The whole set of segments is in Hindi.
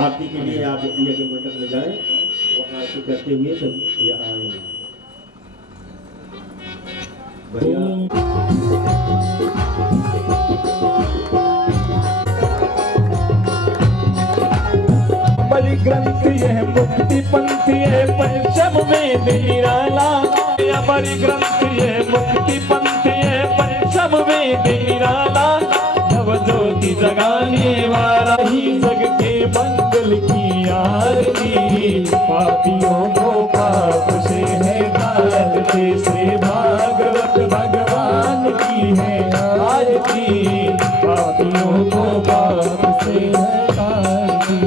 आरती के लिए आप यज्ञ मंडप में जाएं, वो आरती करते हुए सब यहाँ आए। बलि ग्रंथ यह मुक्ति पंथी है पंचम वेद निराला। बलि ग्रंथ यह मुक्ति पंथी है पंचम वेद निराला। नव ज्योति जगाने वाला ही जग के मंगल की आरती। पापियों को पाप से है तारती, श्री भागवत भगवान की है आरती। पापियों को पाप से है तारती।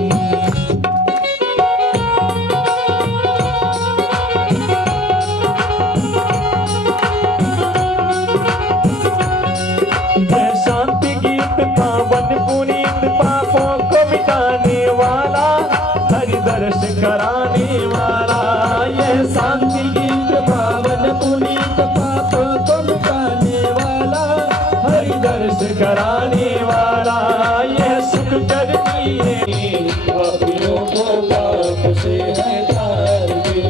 शांति गीत पावन पुनीत पापों को मिटाने वाला, हरि दर्श कराने वाला। यह शांति गीत पावन पुनीत पापों को मिटाने वाला, हरि दर्श कराने वाला। यह सुख करनी है पापियों को पाप से है तारते।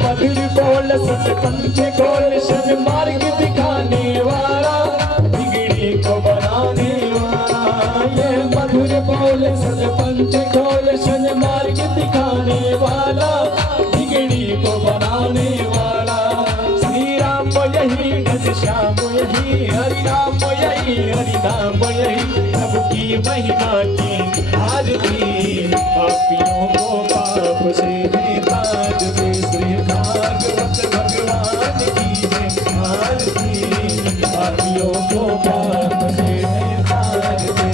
मधुर बोल सतपंथ गोल शन मार्ग दिखाने वाला, बिगड़ी को बनाने वाला। ये मधुर बोल सतपंथ गोल शन मार्ग दिखाने वाला, बिगड़ी को बनाने वाला। श्री राम यही घन श्याम यही, हरि नाम यही हरि नाम यही। प्रभु की महिमा की आरती, पापियों को पाप से है तारते। श्री भागवत भगवान की है आरती। पापियों को पाप से है तारते।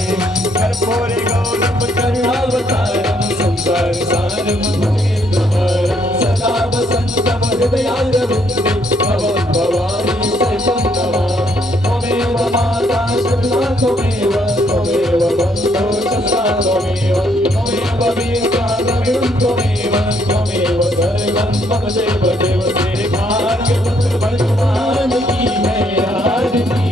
कर्पूरे गौरम करुणावतारम संसार सारम भुजगेन्द्रहारम। सदा वसन्तं हृदयारविन्दे भवं भवानी सर्वं नमामि। त्वमेव माता शरणा त्वमेव बन्धो सखा त्वमेव। त्वमेव वीर्या द्रविणं त्वमेव सर्वं मम देव देव। श्री भागवत भगवान की है आरती।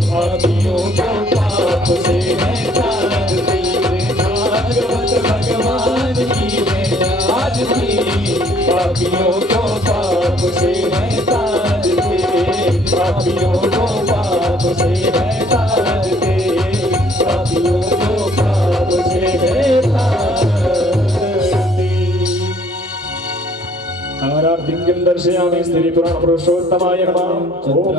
पापियों को पाप से है तारती। श्री भागवत भगवान की है आरती। पापियों को पाप से है तारती। पापियों को पाप से है तारती। पापियों को पाप से है तारती। आरार्तिं दर्शयामि स्त्री पुराण पुरुषोत्तमाय नमः। ओम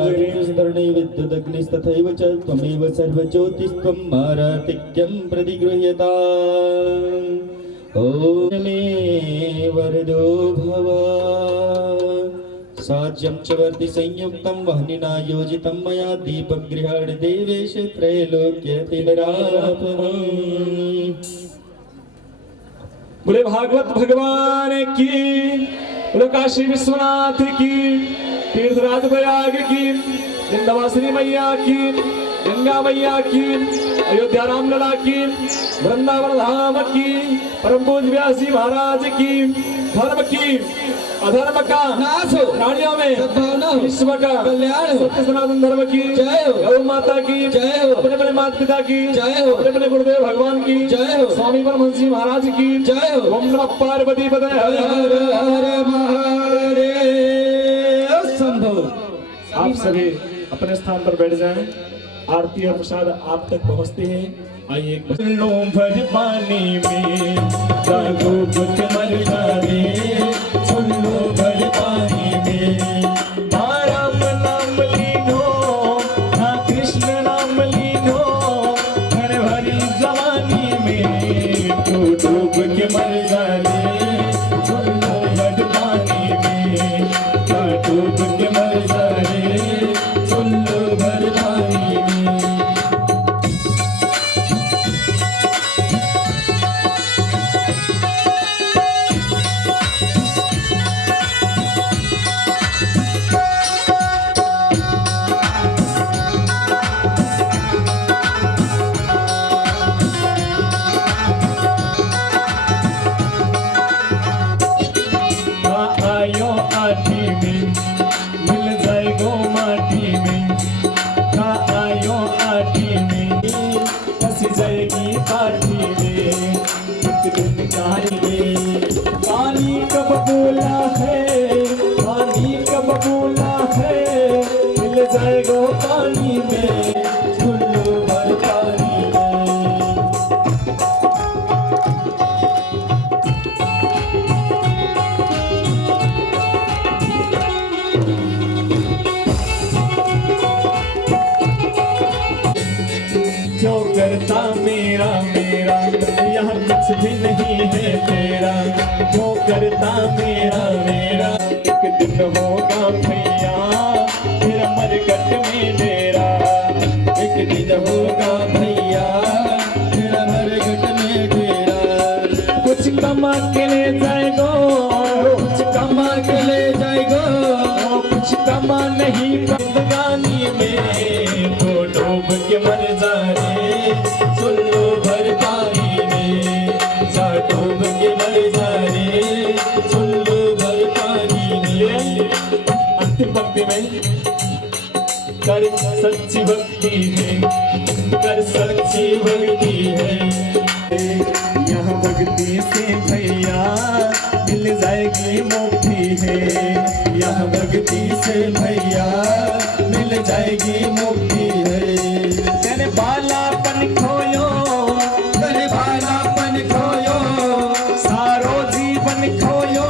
विद्युदग्निस्तथैव च त्वमेव सर्वज्योतिस्त्वम् आरातिक्यं प्रतिगृह्यता। ॐ मे वरदो भव। साज्यं च वर्ति संयुक्तं वह्निना योजितं मया दीपं गृहाण देवेश त्रैलोक्यतिलरापमम्। बोले भागवत भगवान की, बोले काशी विश्वनाथ की, तीर्थराज प्रयाग की, विंध्यवासिनी मैया की, गंगा मैया की, अयोध्या रामलला की, वृंदावन धाम की, परम पूज्य व्यास जी महाराज की। धर्म की अधर्म का नाश हो, प्राणियों में विश्व का कल्याण हो। सत्य सनातन धर्म की जय हो। गौ माता की जय हो। अपने अपने माता पिता की जय हो। अपने अपने गुरुदेव भगवान की जय हो। स्वामी परमहंस जी महाराज की जय हो। ओम नमः पार्वती पतये हर हर हर महादेव शंभो। आप सभी अपने स्थान पर बैठ जाएं। आरती और प्रसाद आप तक पहुंचते हैं। आइए भर पानी में जागो बुद्ध मर जाने। सुन लो भर पानी में राम नाम लीनो, हाँ कृष्ण नाम लीनो। हर भरी जवानी में तू डूब के मर जाने। सुन लो भर पानी में डूब के मर जाने। सुन लो भर पानी में। आयो आदमी में कमा नहीं जिंदगानी में, तो डूब के मर जा रे सुन लो भर पानी में, सा डूब के मर जा रे सुन लो भर पानी में। अंतिम पंक्ति में कर सच्ची भक्ति है, कर सच्ची भक्ति है, यहाँ भक्ति से भैया मिल जाएगी मुक्ति है, यह भक्ति से भैया मिल जाएगी मुक्ति है। तेरे बालापन खोयो, तेरे बालापन खोयो, सारो जीवन खोयो,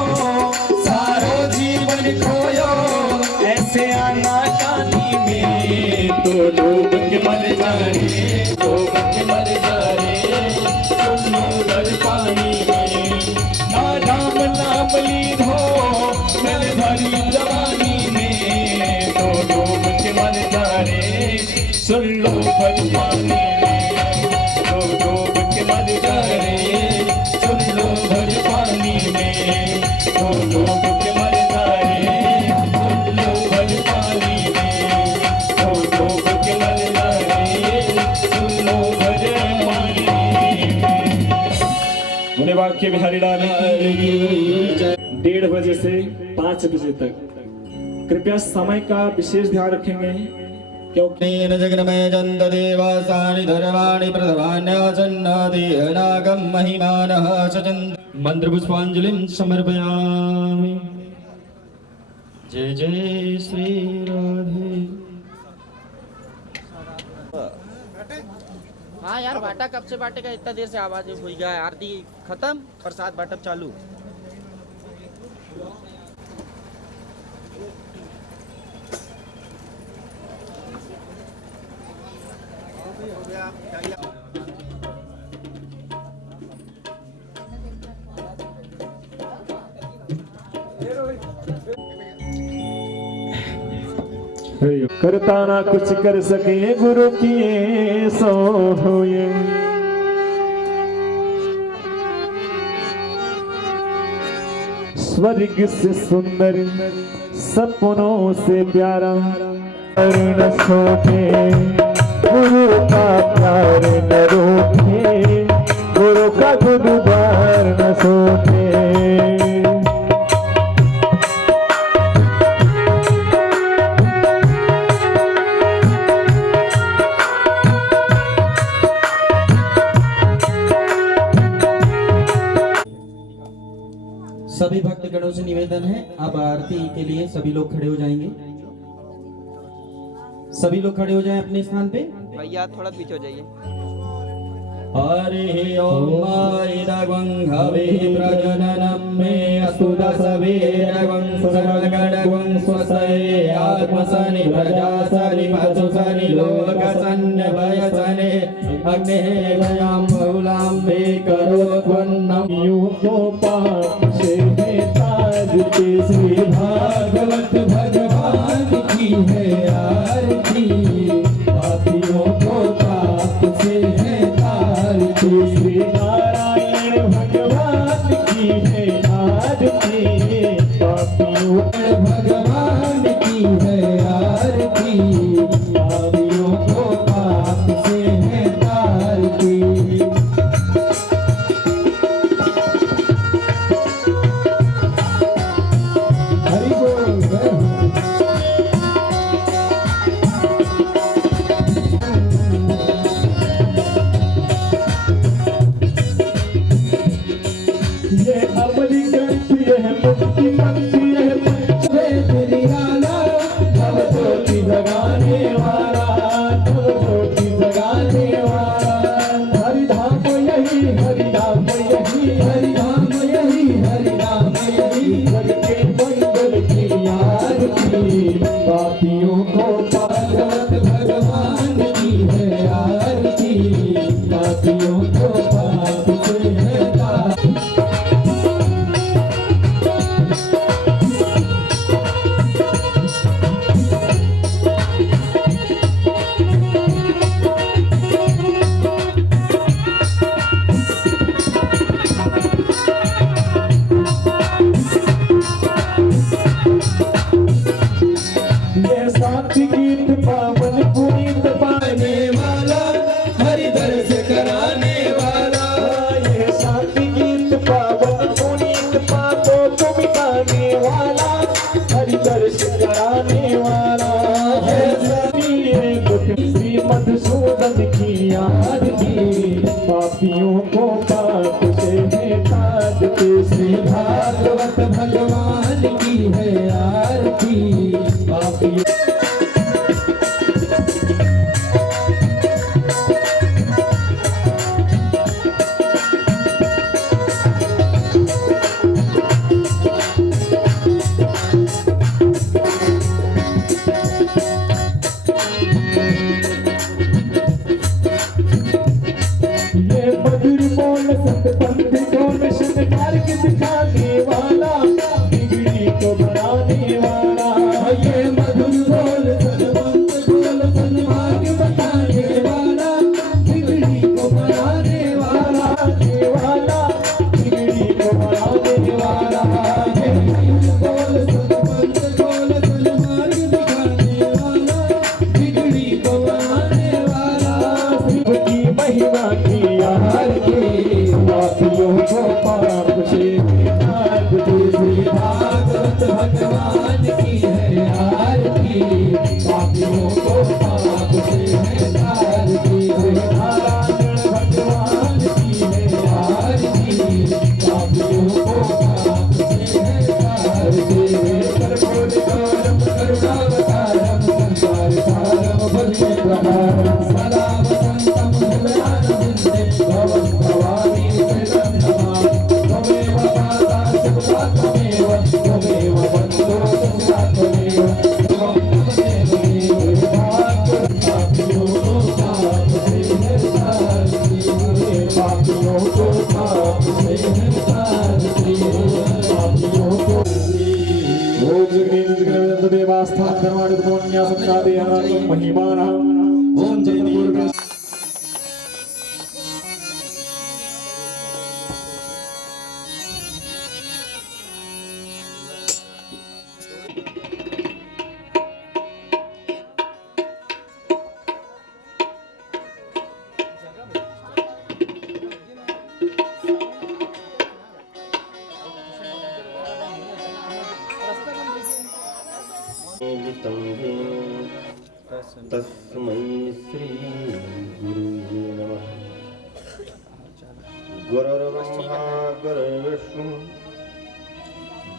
सारो जीवन खोयो, ऐसे आना कानी में तो डूब के मर जा रे, डूब के मर जा रे सुन लो भर पानी में, ना राम नाम लीन हो मिल भरी जवानी में, तो डूब के मर जा रे सुन लो भर पानी में, तो डूब के मर जा रे सुन लो भर पानी में, तो डूब के मर जा रे सुन लो भर पानी में, तो डूब के मर जा रे सुन लो भर पानी में। बोले वाक्य बिहारी लाल की 1:30 बजे से 5 बजे तक। कृपया समय का विशेष ध्यान रखेंगे क्योंकि तेन जगन्मय जन्त देवासानि धर्माणि प्रथमान्यासन्नादिनागं महिमानः सचन्त। मंत्रपुष्पाञ्जलिं समर्पयामि। जय जय श्री राधे। हाँ यार बाटा कब से बांटेगा, इतना देर से आवाज हुई गया। आरती खत्म, प्रसाद बांटप चालू। करता ना कुछ कर सके गुरु किए सो हुए, स्वर्ग से सुंदर सपनों से प्यारा न सोते, गुरु का प्यार न रूठे, गुरु का गुरुद्वार न सोते। सभी भक्तगणों से निवेदन है, अब आरती के लिए सभी लोग खड़े हो जाएंगे। सभी लोग खड़े हो जाएं अपने स्थान पे। भैया थोड़ा पीछे हो जाइए। हरि ओम इदं हवे प्रजननं मे असुदसवेरगं सर्वगणगं स्वसये आत्मसनि प्रजासनि पशुसनि लोकसन्नभयसने अग्नेः भयां बहुलां मे करोत्वन्नं से ताज के श्री भागवत भगवान की है आरती, पापियों को पाप से है तारती। श्री नारायण भगवान की है आरती, पापियों भगवान की है आरती, पापियों को पाप से है तारती। हरि बोल जय हो। ये अमली करती है मुक्ति मंगती है, वेद निराला भव ज्योति भगानी को पाप से है ताज के। श्री भागवत भगवान की है आरती। पापियों दिखाने वाला, बिगड़ी को बनाने वाला, ये मधुर बोल सदबंद बोल सन्मार्ग बताने वाला, बिगड़ी को बनाने वाला, बिगड़ी को बनाने वाला, ये मधुर बोल सदबंद बोल सन्मार्ग दिखाने वाला, बिगड़ी को बनाने वाला। की महिमा की आहार के पापियों को पाप से ताज के। श्री भागवत भगवान की है आरती। पापियों को पाप से है ताज की। नारायण भगवान की है आरती। पापियों को पाप से है ताज की। कर्पूरगौरम करुणावतारम संसार सारम भजे प्रहारम सदा वसंतम हृदयारविंदे भवं भवानी शरणं नमामि। त्वमेव माता शिवा त्वमेव त्वमेव बन्धो सखा त्वमेव त्वं त्वमेव पापियों को पाप से है तारती। पापियों को पाप से है तारती। पापियों को देवास्थान धर्माण महिमानाम् ओम जय। तस्मै श्री गुरुवे नमः। गुरुर्ब्रह्मा गुरुर्विष्णु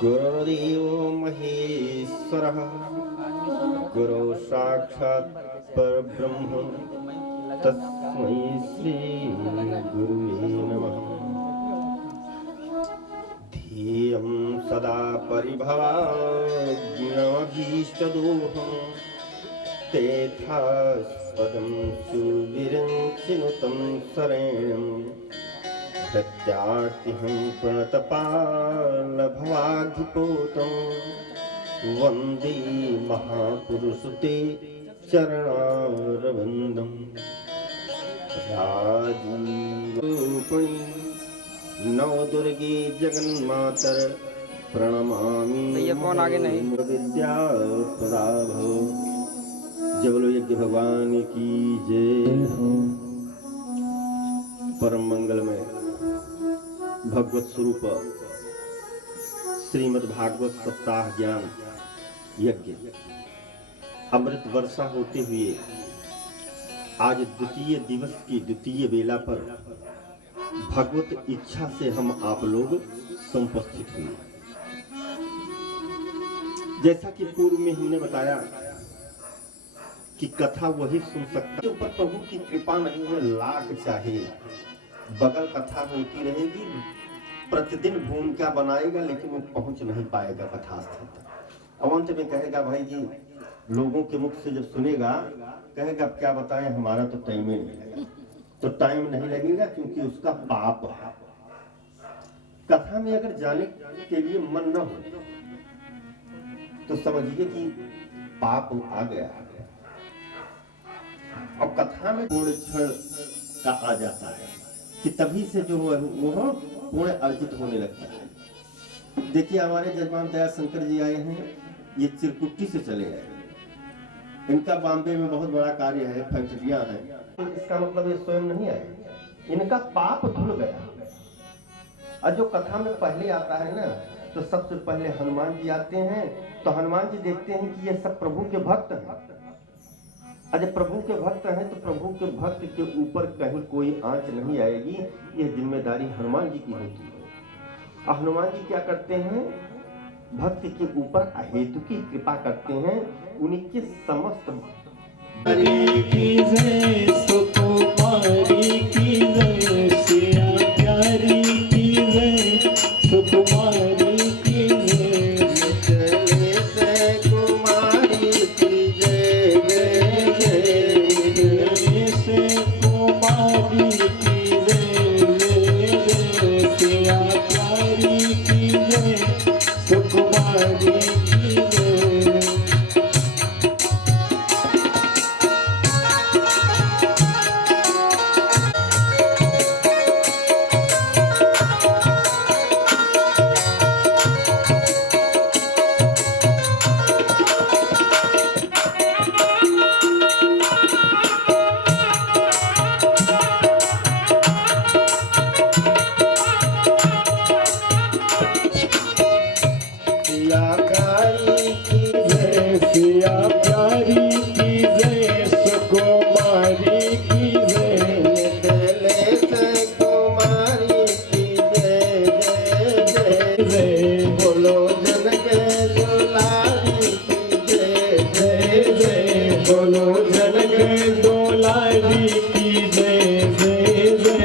गुरुर्देवो महेश्वरः। गुरु साक्षात् परब्रह्म तस्मै श्री गुरुवे नमः। ध्येयं सदा परिभवाग्नमभीष्टदोहम् तेथास्पदं सुविरञ्चिनुतं शरणं। प्रत्यार्तिहं प्रणतपालभवाधिपोतं वन्दे महापुरुषते चरणारविन्दम्। राजीवरूपिणी नवदुर्गे जगन्मातर प्रणमामि विद्याप्रदा भव। जय बोलो यज्ञ भगवान की जय। परम मंगल में भगवत स्वरूप श्रीमद् भागवत सप्ताह ज्ञान यज्ञ अमृत वर्षा होते हुए आज द्वितीय दिवस की द्वितीय बेला पर भगवत इच्छा से हम आप लोग समुपस्थित हुए। जैसा कि पूर्व में हमने बताया कि कथा वही सुन सकता है ऊपर प्रभु की कृपा नहीं है, लाख चाहे बगल कथा होती रहेगी, प्रतिदिन भूमिका बनाएगा लेकिन वो पहुंच नहीं पाएगा कथा स्थल तक। अंत में कहेगा भाई जी, लोगों के मुख से जब सुनेगा कहेगा अब क्या बताएं, हमारा तो टाइम ही नहीं लगेगा। तो टाइम नहीं लगेगा क्योंकि उसका पाप है। कथा में अगर जाने के लिए मन न हो तो समझिए कि पाप आ गया है। और कथा में पूर्ण क्षण कहा जाता है कि तभी से जो है वो पूर्ण अर्जित होने लगता है। देखिए हमारे जजमान दया शंकर जी आए हैं, ये चिरकुट्टी से चले गए। इनका बॉम्बे में बहुत बड़ा कार्य है, फैक्ट्रियां हैं। इसका मतलब ये स्वयं नहीं आए, इनका पाप धुल गया। और जो कथा में पहले आता है ना, तो सबसे पहले हनुमान जी आते हैं। तो हनुमान जी देखते हैं कि ये सब प्रभु के भक्त हैं, अच्छा, प्रभु के भक्त हैं तो प्रभु के भक्त के ऊपर कहीं कोई आंच नहीं आएगी, यह जिम्मेदारी हनुमान जी की होती है। और हनुमान जी क्या करते हैं, भक्त के ऊपर अहेतु की कृपा करते हैं, उनके समस्त की जय सुकुमारी की जय सिया प्यारी की जय सुकुमारी की जय चले से कुमारी की जय जय जय। चले से कुमारी की जय जय जय सिया प्यारी की जय सुकुमारी की जय। सिया प्यारी की जय सिया प्यारी की जय सुकुमारी की जय चले से कुमारी की जय जय जय। जय बोलो जन के दुलारी की जय जय जय बोलो जन के दुलारी की जय जय जय।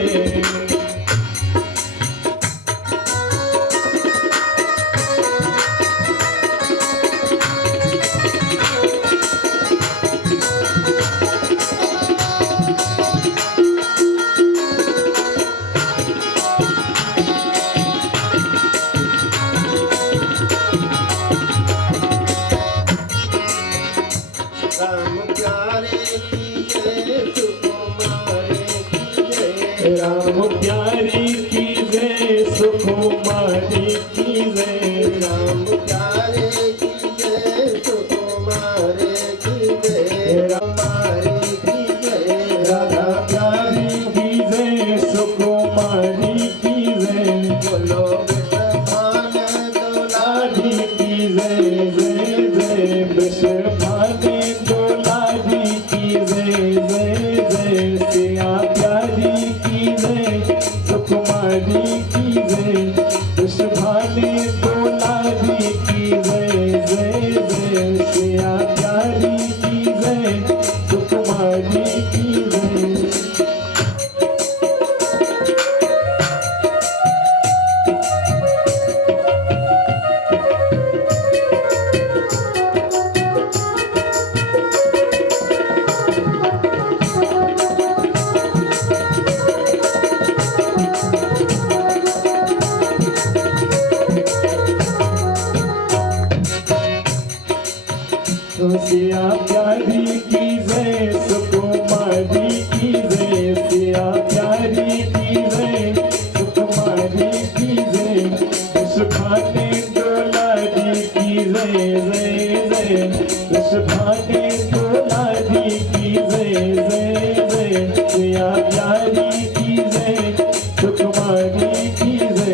राम प्यारे की जय सुकुमारे की जय। राम प्यारी की जय सुकुमारी की जय राम प्यारे की जय सुकुमारे की जय। हमारे की जय राधा प्यारी की जय सुकुमारी की जय बोलो विषमान दुलारी दुलारी की जय जय जय विश्वभाने दुलारी की जय जय जय सिया प्यारी की जय सुकुमारी की जय विश्वभाने दुलारी की जय जय जय सिया प्यारी की जय सुकुमारी की जय। सिया प्यारी की जय सुकुमारी की जय सिया प्यारी की जय सुकुमारी की जय विश्वभाने दुलारी की जय जय जय विश्वभाने दुलारी की जय जय जय सिया प्यारी की जय सुकुमारी की जय।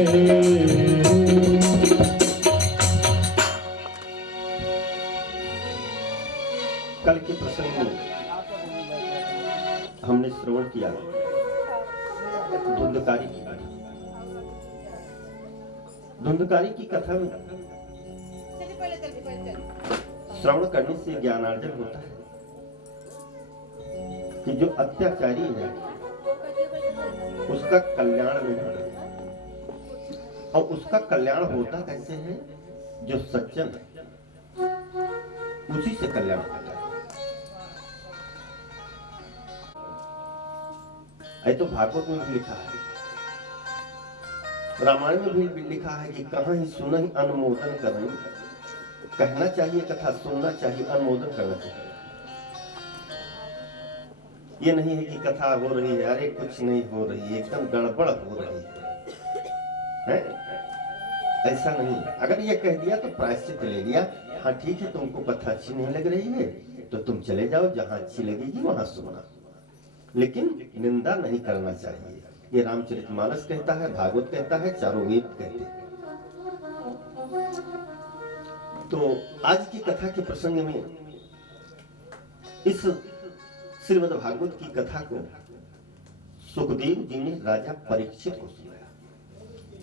कल के प्रसंग में हमने श्रवण किया धुंधकारी की कथा। धुंधकारी की कथा में श्रवण करने से ज्ञानार्जन होता है कि जो अत्याचारी है उसका कल्याण नहीं होता, और उसका कल्याण होता कैसे है, जो सज्जन है उसी से कल्याण होता है। ये तो भागवत में भी लिखा है, रामायण में भी लिखा है कि कहाँ ही सुना ही अनुमोदन करें। कहना चाहिए कथा, सुनना चाहिए, अनुमोदन करना चाहिए। ये नहीं है कि कथा हो रही है, अरे कुछ नहीं हो रही है, एकदम गड़बड़ हो रही है? ऐसा नहीं। अगर ये कह दिया तो प्रायश्चित ले लिया, हाँ ठीक है तुमको कथा अच्छी नहीं लग रही है तो तुम चले जाओ, जहां अच्छी लगेगी वहां सुनना, लेकिन निंदा नहीं करना चाहिए। ये रामचरितमानस कहता है, भागवत कहता है, चारों वेद कहते हैं। तो आज की कथा के प्रसंग में इस श्रीमद् भागवत की कथा को सुखदेव जी ने राजा परीक्षित को सुनाया।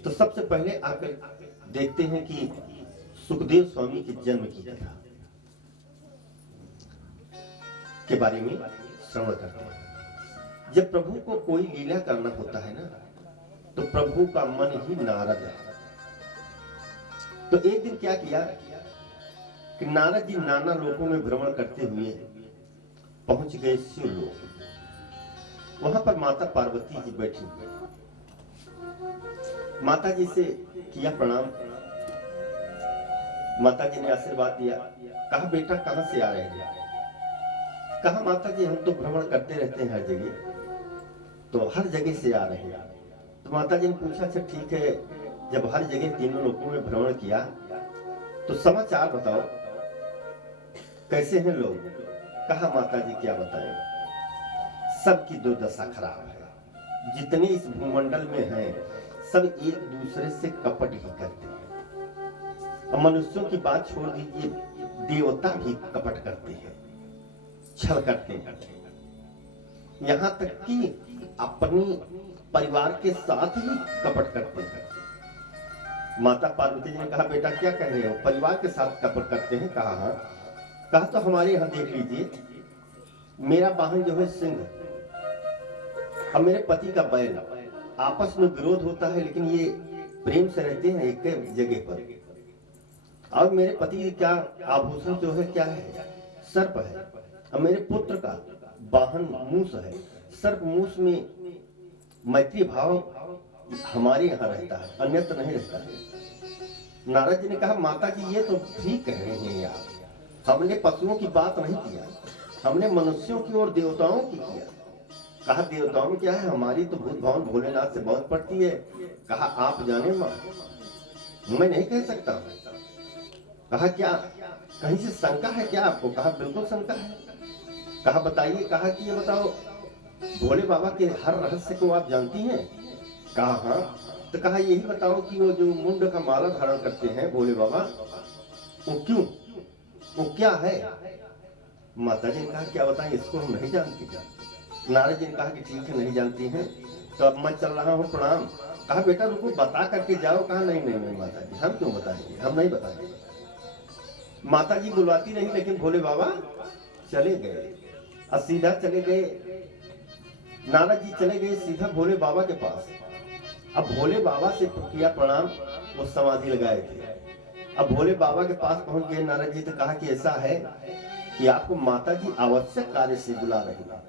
तो सबसे पहले आकर देखते हैं कि सुखदेव स्वामी के जन्म की कथा के बारे में श्रवण करते हैं। जब प्रभु को कोई लीला करना होता है ना, तो प्रभु का मन ही नारद है। तो एक दिन क्या किया कि नारद जी नाना लोकों में भ्रमण करते हुए पहुंच गए शिवलोक। वहां पर माता पार्वती जी बैठी हुई। माता जी से किया प्रणाम। माता जी ने आशीर्वाद दिया। कहा बेटा कहां से आ रहे हैं? कहा माता जी हम तो भ्रमण करते रहते हैं हर जगह, तो हर जगह से आ रहे हैं। तो माता जी ने पूछा अच्छा ठीक है, जब हर जगह तीनों लोगों में भ्रमण किया तो समाचार बताओ कैसे हैं लोग? कहा माता जी क्या बताएं, सबकी दुर्दशा खराब है। जितने इस भूमंडल में हैं सब एक दूसरे से कपट ही करते हैं। अब मनुष्यों की बात छोड़ दीजिए, देवता भी कपट करते हैं, छल करते हैं। यहाँ तक कि अपनी परिवार के साथ ही कपट करते हैं। माता पार्वती जी ने कहा बेटा क्या कह रहे हो, परिवार के साथ कपट करते हैं? कहा हाँ। कहा तो हमारे यहाँ देख लीजिए, मेरा वाहन जो है सिंह और मेरे पति का बैल, आपस में विरोध होता है लेकिन ये प्रेम से रहते हैं एक जगह पर। और मेरे पति का आभूषण जो है क्या है, सर्प है। और मेरे पुत्र का वाहन मूस है। सर्प मूस में मैत्री भाव हमारे यहाँ रहता है, अन्यत्र नहीं रहता है। नारद जी ने कहा माता जी ये तो ठीक कह रहे हैं यार, हमने पशुओं की बात नहीं किया, हमने मनुष्यों की और देवताओं की किया। कहा देवताओं में क्या है, हमारी तो भूत भावन भोलेनाथ से बहुत पड़ती है। कहा आप जाने मां, मैं नहीं कह सकता। कहा क्या कहीं से शंका है क्या आपको? कहा बिल्कुल शंका है। कहा बताइए। कहा कि ये बताओ भोले बाबा के हर रहस्य को आप जानती हैं? कहा हाँ। तो कहा यही बताओ कि वो जो मुंड का माला धारण करते हैं भोले बाबा, वो क्यों, वो क्या है? माता जी ने कहा क्या बताएं, इसको हम नहीं जानते। नारद जी ने कहा कि ठीक है नहीं जानती हैं, तो अब मैं चल रहा हूँ, प्रणाम। कहा बेटा रुको बता करके जाओ। कहा नहीं नहीं नहीं माता जी हम क्यों बताएंगे, हम नहीं बताएंगे। माता जी बुलवाती रही लेकिन भोले बाबा चले गए और सीधा चले गए। नारद जी चले गए सीधा भोले बाबा के पास। अब भोले बाबा से किया प्रणाम, वो समाधि लगाए थे। अब भोले बाबा के पास पहुंच गए नारद जी, तो कहा कि ऐसा है कि आपको माता जी आवश्यक कार्य से बुला रही है।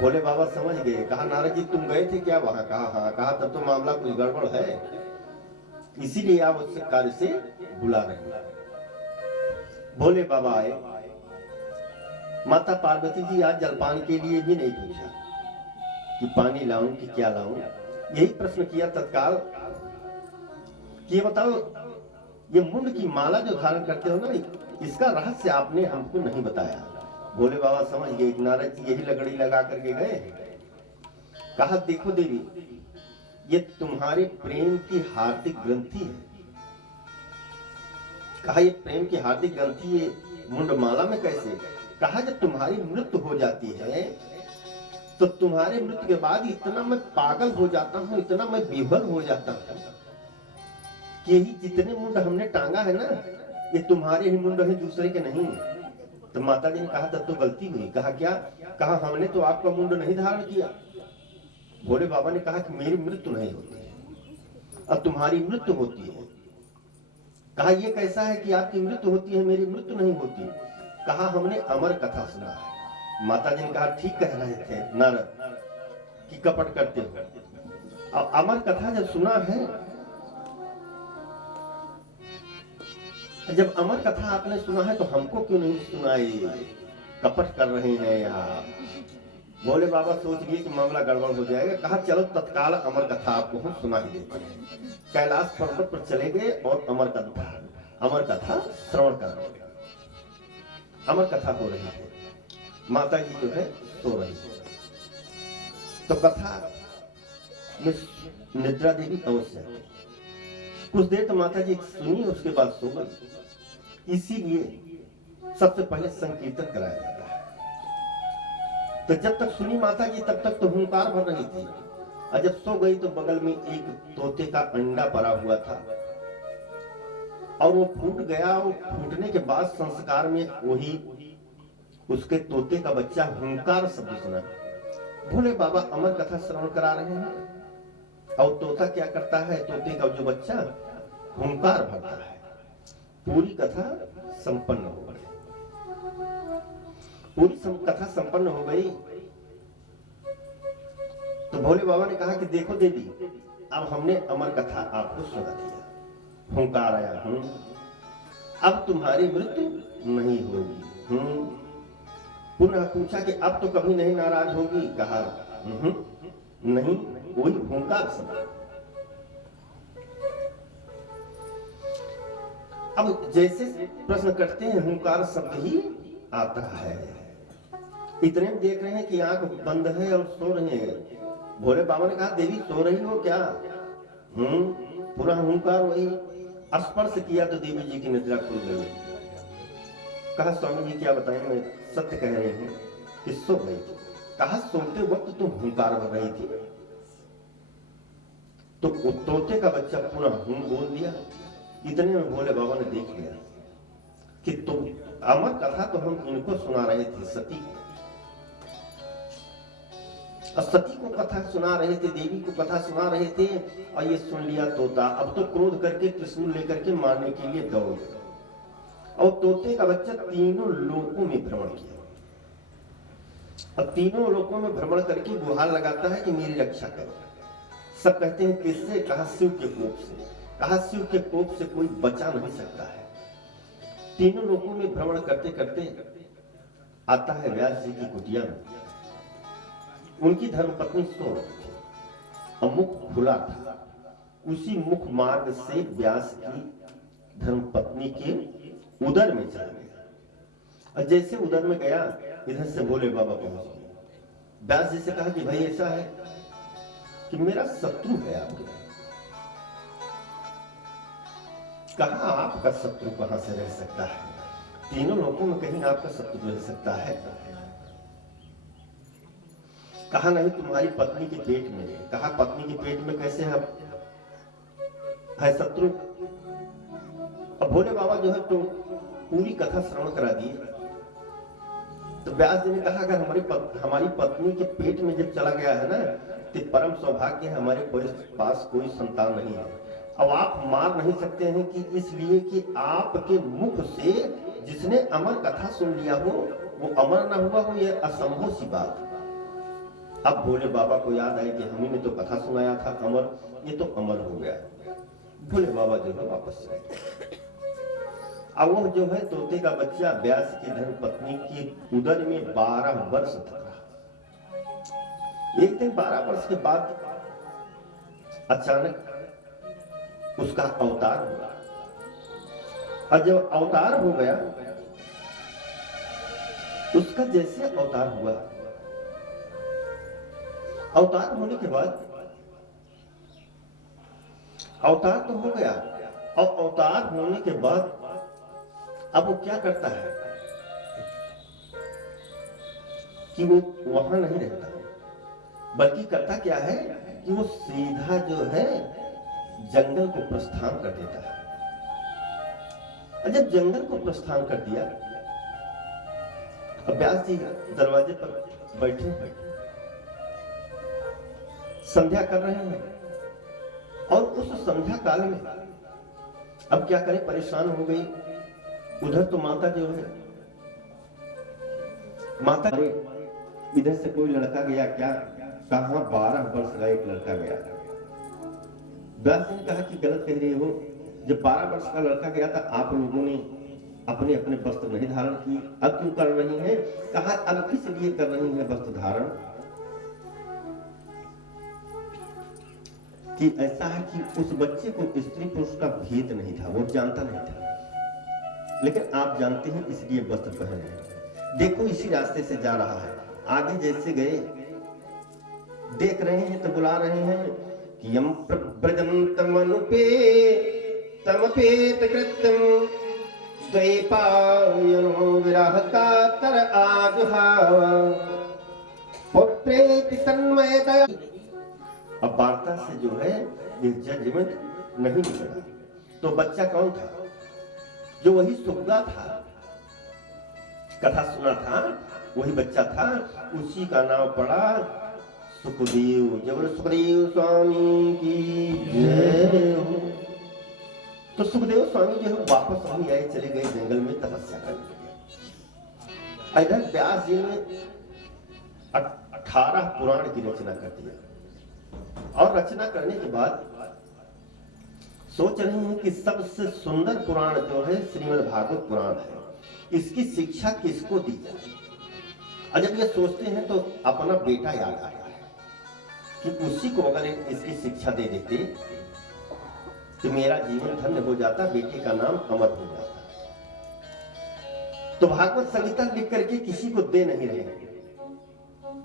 भोले बाबा समझ गए। कहा नारद जी तुम गए थे क्या वहां? कहा हाँ। कहा तब तो मामला कुछ गड़बड़ है, इसीलिए आवश्यक कार्य से बुला रहे हैं। भोले बाबा आए। माता पार्वती जी आज जलपान के लिए भी नहीं पूछा कि पानी लाऊं कि क्या लाऊं, यही प्रश्न किया तत्काल कि ये बताओ ये मुंड की माला जो धारण करते हो ना, इसका रहस्य आपने हमको नहीं बताया। भोले बाबा समझ गए। नारद जी यही लगड़ी लगा करके गए। कहा देखो देवी, ये तुम्हारे प्रेम की हार्दिक ग्रंथि है। कहा ये प्रेम की हार्दिक ग्रंथि ये मुंडमाला में कैसे? कहा जब तुम्हारी मृत्यु हो जाती है तो तुम्हारे मृत्यु के बाद इतना मैं पागल हो जाता हूँ, इतना मैं विह्वल हो जाता हूँ कि यही जितने मुंड हमने टांगा है ना, ये तुम्हारे ही मुंड है, दूसरे के नहीं। तो माता जी ने कहा तब तो गलती हुई। कहा क्या? कहा हमने तो आपका मुंड नहीं धारण किया। भोले बाबा ने कहा कि मेरी मृत्यु नहीं होती है, अब तुम्हारी मृत्यु होती है। कहा यह कैसा है कि आपकी मृत्यु होती है मेरी मृत्यु नहीं होती? कहा हमने अमर कथा सुना है। माता जी ने कहा ठीक कह रहे थे नारद कि कपट करते हो। अब अमर कथा जब सुना है, जब अमर कथा आपने सुना है तो हमको क्यों नहीं सुनाई? कपट कर रहे हैं यहाँ। भोले बाबा सोच गए कि मामला गड़बड़ हो जाएगा। कहा चलो तत्काल अमर कथा आपको हम सुना ही देते हैं। कैलाश पर्वत पर चले गए और अमर कथा श्रवण कर रहे। अमर कथा हो रही है, माता जी जो है सो रही है। तो कथा में निद्रा देवी अवश्य है। कुछ देर तो माता जी सुनी, उसके बाद सो गई। इसीलिए सबसे पहले संकीर्तन कराया जाता है। तो जब तक सुनी माता जी तब तक तो हुंकार भर रही थी, और जब सो गई तो बगल में एक तोते का अंडा पड़ा हुआ था और वो फूट गया। और फूटने के बाद संस्कार में वही उसके तोते का बच्चा हुंकार शब्द सुना। भोले बाबा अमर कथा श्रवण करा रहे हैं और तोता क्या करता है, तोते का जो बच्चा हुंकार भरता है। पूरी कथा संपन्न हो गई। कथा संपन्न हो गई तो भोले बाबा ने कहा कि देखो देवी, अब हमने अमर कथा आपको सुना दिया, हुंकार आया हूं, अब तुम्हारी मृत्यु नहीं होगी। पुनः पूछा कि अब तो कभी नहीं नाराज होगी? कहा नहीं, वही हुंकार सुना। अब जैसे प्रश्न करते हैं हुंकार शब्द ही आता है। इतने में देख रहे हैं कि आंख बंद है और सो रहे हैं। भोले बाबा ने कहा देवी सो रही हो क्या? पूरा हुंकार वही स्पर्श किया तो देवी जी की निद्रा खुल गई। कहा स्वामी जी क्या बताएं, मैं सत्य कह रही हूँ कि सो गई थी। कहा सोते वक्त तुम हुंकार भर रही थी? तो तोते का बच्चा पुनः बोल दिया। इतने में भोले बाबा ने देख लिया कि तुम अमर कथा तो हम इनको सुना रहे थे, सती को, और सती को कथा सुना रहे थे, देवी को कथा सुना रहे थे, और ये सुन लिया तोता। अब तो क्रोध करके त्रिशूल लेकर के मारने के लिए दौड़ गया। और तोते का बच्चा तीनों लोकों में भ्रमण किया, और तीनों लोकों में भ्रमण करके गुहार लगाता है कि मेरी रक्षा करो। सब कहते हैं किससे? कहा शिव के कोप से। कहा शिव के कोप से कोई बचा नहीं सकता है। तीनों लोकों में भ्रमण करते करते आता है व्यास जी की कुटिया में। उनकी धर्मपत्नी सो रही थी और मुख खुला था। उसी मुख मार्ग से व्यास की धर्मपत्नी के उदर में चला गया, और जैसे उदर में गया इधर से भोले बाबा पहुंच गए। व्यास जी से कहा कि भाई ऐसा है कि मेरा शत्रु है आपके। कहा आपका शत्रु कहां से रह सकता है? तीनों लोगों में कहीं आपका शत्रु रह सकता है? कहा नहीं, तुम्हारी पत्नी के पेट में। कहा पत्नी के पेट में कैसे है शत्रु? अब भोले बाबा जो है तो पूरी कथा श्रवण करा दी। तो व्यास जी ने कहा अगर हमारी पत्नी के पेट में जब चला गया है ना, तो परम सौभाग्य है, हमारे पास कोई संतान नहीं है। अब आप मार नहीं सकते हैं कि इसलिए कि आपके मुख से जिसने अमर कथा सुन लिया हो वो अमर ना हुआ हो, यह असंभव सी बात। अब भोले बाबा को याद आया कि हम ने तो कथा सुनाया था अमर, ये तो अमर हो गया। भोले बाबा जो है वापस चले गए। अब वो जो है तोते का बच्चा व्यास की धर्मपत्नी की उदर में 12 वर्ष था। एक दिन 12 वर्ष के बाद अचानक उसका अवतार हुआ, और जब अवतार हो गया, उसका जैसे अवतार हुआ, अवतार होने के बाद अवतार तो हो गया, और अवतार होने के बाद अब वो क्या करता है कि वो वहां नहीं रहता, बल्कि करता क्या है कि वो सीधा जो है जंगल को प्रस्थान कर देता है। और जब जंगल को प्रस्थान कर दिया, अब व्यास जी दरवाजे पर बैठे हैं, संध्या कर रहे हैं, और उस संध्या काल में अब क्या करें, परेशान हो गई। उधर तो माता जो है, माता इधर से कोई लड़का गया क्या? कहां 12 वर्ष का एक लड़का गया। व्यास ने कहा कि गलत कह रही हो, जब 12 वर्ष का लड़का गया था आप लोगों ने अपने अपने वस्त्र नहीं धारण किए, अब क्यों कर रही हैं? कहा अब इसलिए कर रही है वस्त्र धारण कि ऐसा है कि उस बच्चे को स्त्री पुरुष का भेद नहीं था, वो जानता नहीं था, लेकिन आप जानते हैं इसलिए वस्त्र पहन रहे हैं। देखो इसी रास्ते से जा रहा है, आगे जैसे गए देख रहे हैं तो बुला रहे हैं कि यम प्रव्रजन्तमनुपे तमपेत कृत्यम द्वैपायनो विरह कातर आजुहावा प्रेति तन्मयतया। अब वार्ता से जो है ये जजमेंट नहीं निकला। तो बच्चा कौन था? जो वही सुग्गा था, कथा सुना था, वही बच्चा था। उसी का नाम पड़ा सुखदेव। जब सुखदेव स्वामी की जय हो। तो सुखदेव स्वामी जो है वापस वहीं आए, चले गए जंगल में तपस्या करने। इधर व्यास जी ने 18 पुराण की रचना कर दिया और रचना करने के बाद सोच रहे हैं कि सबसे सुंदर पुराण जो है श्रीमद् भागवत पुराण है, इसकी शिक्षा किसको दी जाए। और जब ये सोचते हैं तो अपना बेटा याद आता है कि उसी को अगर इसकी शिक्षा दे देते तो मेरा जीवन धन्य हो जाता, बेटे का नाम अमर हो जाता। तो भागवत संहिता लिख करके किसी को दे नहीं रहे हैं।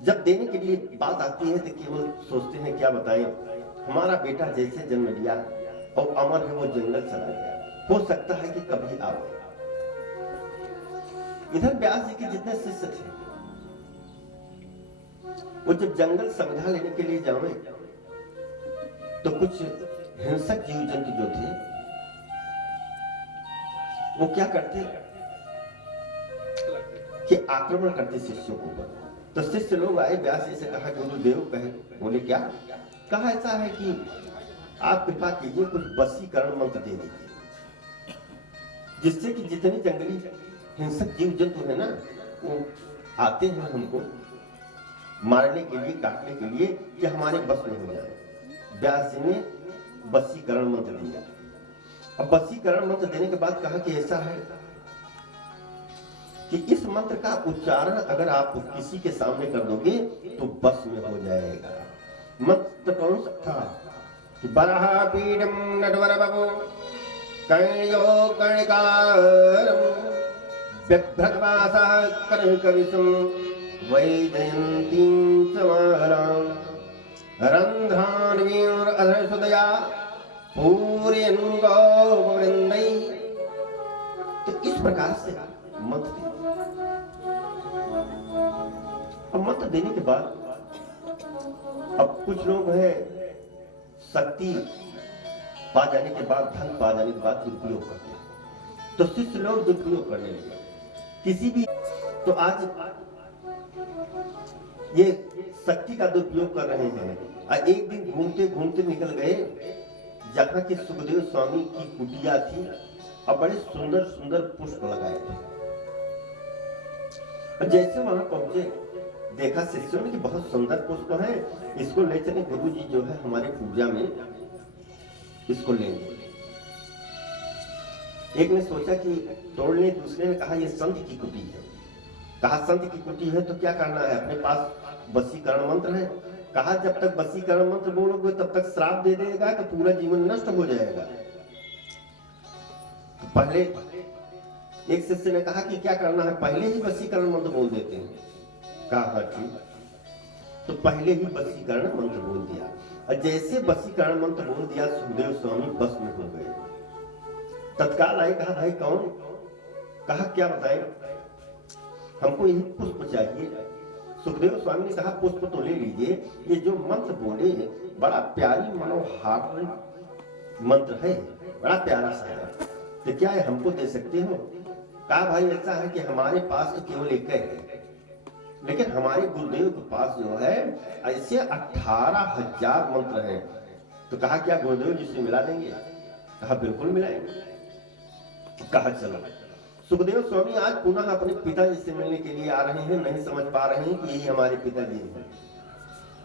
जब देने के लिए बात आती है तो केवल सोचते हैं क्या बताएं, हमारा बेटा जैसे जन्म लिया और अमर है, वो जंगल चला गया, हो सकता है कि कभी आवे। इधर व्यास जी के जितने शिष्य थे वो जब जंगल समझा लेने के लिए जावे तो कुछ हिंसक जीव जंतु जो थे वो क्या करते कि आक्रमण करते शिष्यों के ऊपर। तो शिष्य लोग आए, व्यास जी से कहा गुरुदेव कहे, बोले क्या? कहा ऐसा है कि आप कृपा कीजिए, कुछ वशीकरण मंत्र दे दीजिए जिससे कि जितने जंगली हिंसक जीव जंतु है ना वो आते हैं हमको मारने के लिए, काटने के लिए, कि हमारे बस में हो जाए। व्यास जी ने वशीकरण मंत्र दिया। अब वशीकरण मंत्र देने के बाद कहा कि ऐसा है कि इस मंत्र का उच्चारण अगर आप किसी के सामने कर दोगे तो बस में हो जाएगा। मंत्र कौन सा था कि बरहा पीडम नटवर बबो कर्णयो कर्णिकारम व्यग्भ्रतवासा कर्णकविसम वैजयंतीं समाराम रंध्रान्वीर अधरसुदया पूर्यं गौवृंदै। तो इस प्रकार से मंत्र। अब मंत्र देने के बाद अब कुछ लोग हैं शक्ति पा जाने के बाद, धन पा जाने के बाद दुरुपयोग करते हैं। तो शिष्य लोग दुरुपयोग करने लगे किसी भी। तो आज ये शक्ति का दुरुपयोग कर रहे हैं। और एक दिन घूमते घूमते निकल गए जहाँ की सुखदेव स्वामी की कुटिया थी और बड़े सुंदर सुंदर पुष्प लगाए थे। जैसे वहां पहुंचे देखा शिष्यों ने कि बहुत सुंदर पुष्प है, इसको ले चले गुरु जी जो है हमारे पूजा में इसको लेंगे। एक ने सोचा कि तोड़ ले, दूसरे ने कहा ये संत की कुटी है। कहा संत की कुटी है तो क्या करना है, अपने पास वशीकरण मंत्र है। कहा जब तक वशीकरण मंत्र बोलोगे तब तक श्राप दे देगा तो पूरा जीवन नष्ट हो जाएगा। तो पहले एक शिष्य ने कहा कि क्या करना है, पहले ही वशीकरण मंत्र बोल देते हैं। कहा ठीक। तो पहले ही वशीकरण मंत्र बोल दिया और जैसे वशीकरण मंत्र बोल दिया सुखदेव स्वामी बस में हो गए। तत्काल आए, कहा भाई कौन? कहा क्या बताए, हमको यही पुष्प चाहिए। सुखदेव स्वामी ने कहा पुष्प तो ले लीजिए, ये जो मंत्र बोले बड़ा प्यारी मनोहारी मंत्र है, बड़ा प्यारा सा है, तो क्या है हमको दे सकते हो? कहा भाई ऐसा है कि हमारे पास तो केवल एक है, लेकिन हमारे गुरुदेव के पास जो है ऐसे 18,000 मंत्र हैं। तो कहा क्या गुरुदेव जी से मिला देंगे? कहा बिल्कुल मिलाएंगे। कहा चलो। सुखदेव स्वामी आज पुनः अपने पिताजी से मिलने के लिए आ रहे हैं, नहीं समझ पा रहे हैं कि यही हमारे पिताजी हैं।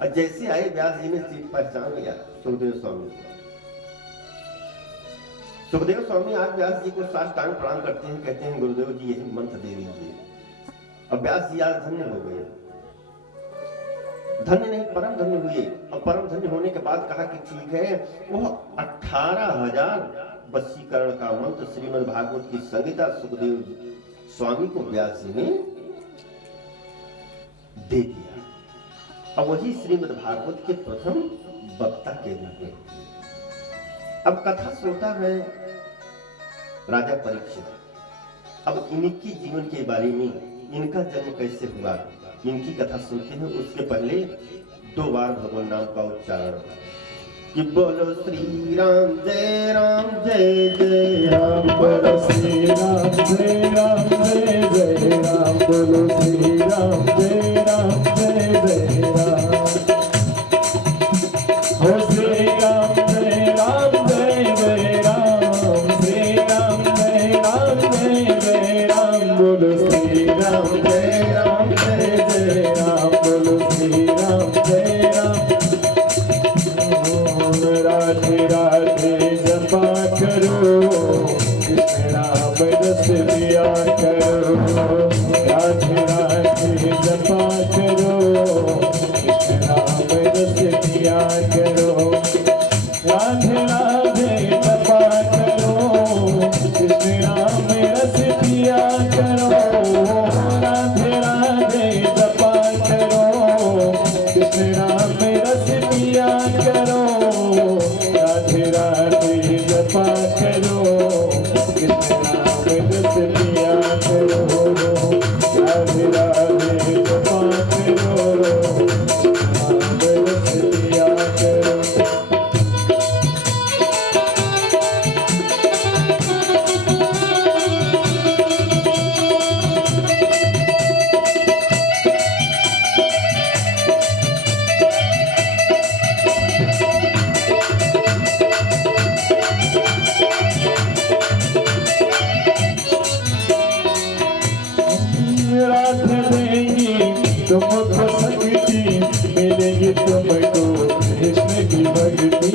और जैसे आए व्यास जी ने सीट पहचान लिया सुखदेव स्वामी को। सुखदेव स्वामी आज व्यास जी को साष्टांग प्रणाम करते हैं, कहते हैं गुरुदेव जी यही मंत्र दे दीजिए। अब व्यास जी आज धन्य हो गए, धन्य नहीं परम धन्य हुए। और परम धन्य होने के बाद कहा कि ठीक है, वो 18,000 वशीकरण का मंत्र श्रीमद् भागवत की संहिता सुखदेव स्वामी को व्यास जी ने दे दिया। अब वही श्रीमद् भागवत के प्रथम वक्ता के रूप में। अब कथा सुनता है राजा परीक्षित। अब इनकी जीवन के बारे में, इनका जन्म कैसे हुआ, इनकी कथा सुनते हैं। उसके पहले 2 बार भगवान नाम का उच्चारण कि बोलो श्री राम जय राम जय जय राम, बोलो श्री राम जय राम जय जय राम, बोलो श्री राम जय राम जय जय राम, हो श्री राम जय राम जय जय राम, श्री राम जय राम जय जय राम, बोलो श्री राम जय राम जय जय राम, बोलो श्री राम जय राम। राधे राधे जपा करो, कृष्ण नाम रस दिया करो, राधे राधे जपा करो, कृष्ण नाम रस दिया करो, राधे राधे जपा करो, कृष्ण नाम रस दिया करो, राधे राधे जपा करो, कृष्ण नाम रस दिया करो, राधे राधे जपा करो, कृष्ण नाम रस दिया करो, राधे राधे जपा करो, कृष्ण नाम रस दिया करो। राधे देंगी तुमको शक्ति, मिलेगी तुमको कृष्ण की भक्ति,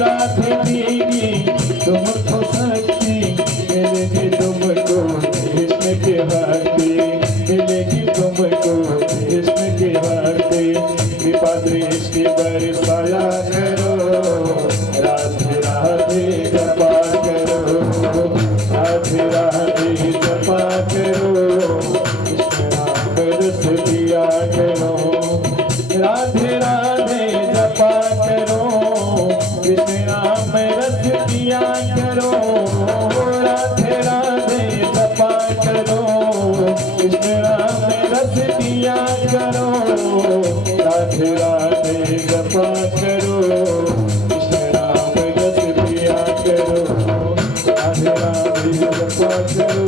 राधे देंगी तुमको शक्ति, मिलेगी तुमको कृष्ण की भक्ति, मिलेगी तुमको कृष्ण की भक्ति, कृपा दृष्टि बरसाया करो, राधे राधे जपा करो, राधे राधे जपा करो, रस दिया करो, राधे राधे जपा करो, कृष्ण नाम रस दिया करो, राधे राधे जपा करो, कृष्ण नाम रस दिया करो, राधे राधे जपा करो, कृष्ण नाम रस दिया करो, राधे राधे जपा करो।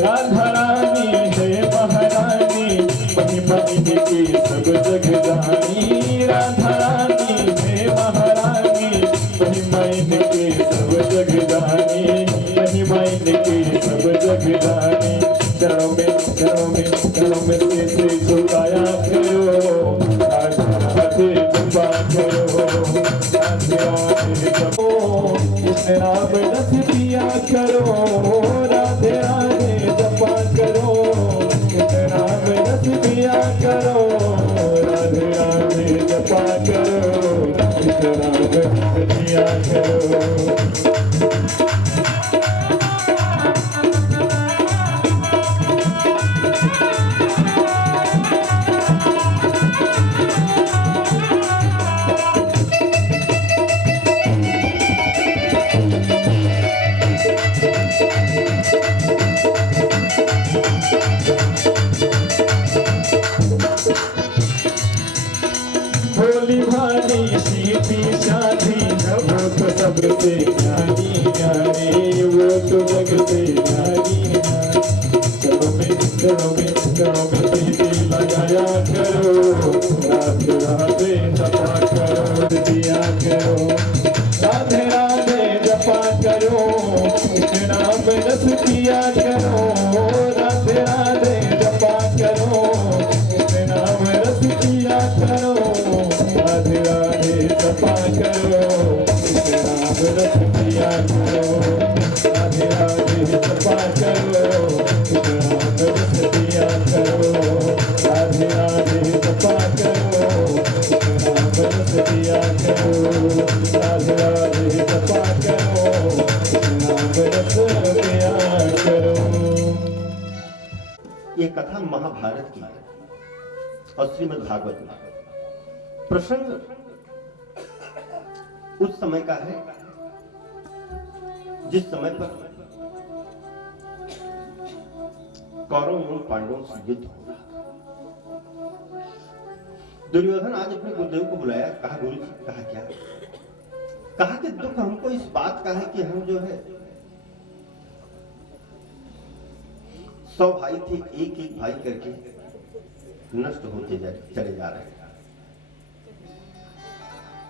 राधा रानी है महारानी, महिमा इनकी सब जग जानी, राधा रानी है महारानी, महिमा इनकी सब जग जानी, महिमा इनकी सब जग जानी, चरणों में से झुकाया करो, राधे राधे जपा करो, राधे राधे जपो, कृष्ण नाम रस दिया करो, राधे राधे जपा करो, कृष्ण नाम रस दिया करो, राधे राधे जपा करो, कृष्ण नाम रस दिया करो। भोली भाली सीधी शादी, वो तो सबसे ज्ञानी ज्ञानी, वो तो जग से ज्ञानी। चलो में सीधी लगाया करो, राधे राधे जपा करो, दिया करो, राधे राधे जपा करो, कृष्ण नाम रस दिया करो, राधे राधे जपा करो, कृष्ण नाम रस दिया करो, राधे राधे जपा करो, कृष्ण नाम रस दिया करो, राधे राधे जपा करो, कृष्ण नाम रस दिया करो। ये कथा महाभारत की है और श्रीमद् भागवत में प्रसंग उस समय का है जिस समय पर कौरव एवं पांडवों से युद्ध हो रहा। दुर्योधन आज अपने गुरुदेव को बुलाया, कहा गुरु जी, कहा क्या? कहा कि दुख हमको इस बात का है कि हम जो है 100 भाई थे, एक एक भाई करके नष्ट होते चले जा रहे हैं।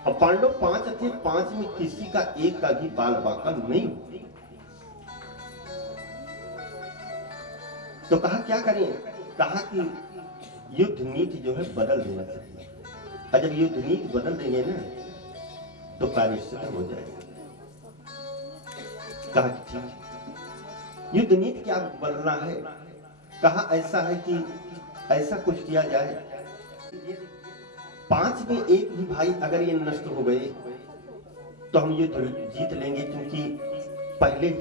और पांडव 5 थे, 5 में किसी का एक का भी बाल बाका नहीं हुआ। तो कहा क्या करें? कहा कि युद्ध नीति जो है बदल देना चाहिए, और जब युद्ध नीति बदल देंगे ना तो कार्य सिद्ध हो जाएगा। कहा कि ठीक है, युद्ध नीति क्या बदलना है? कहा ऐसा है कि ऐसा कुछ किया जाए, 5 में एक भी भाई अगर ये नष्ट हो गए तो हम युद्ध जीत लेंगे, क्योंकि पहले ही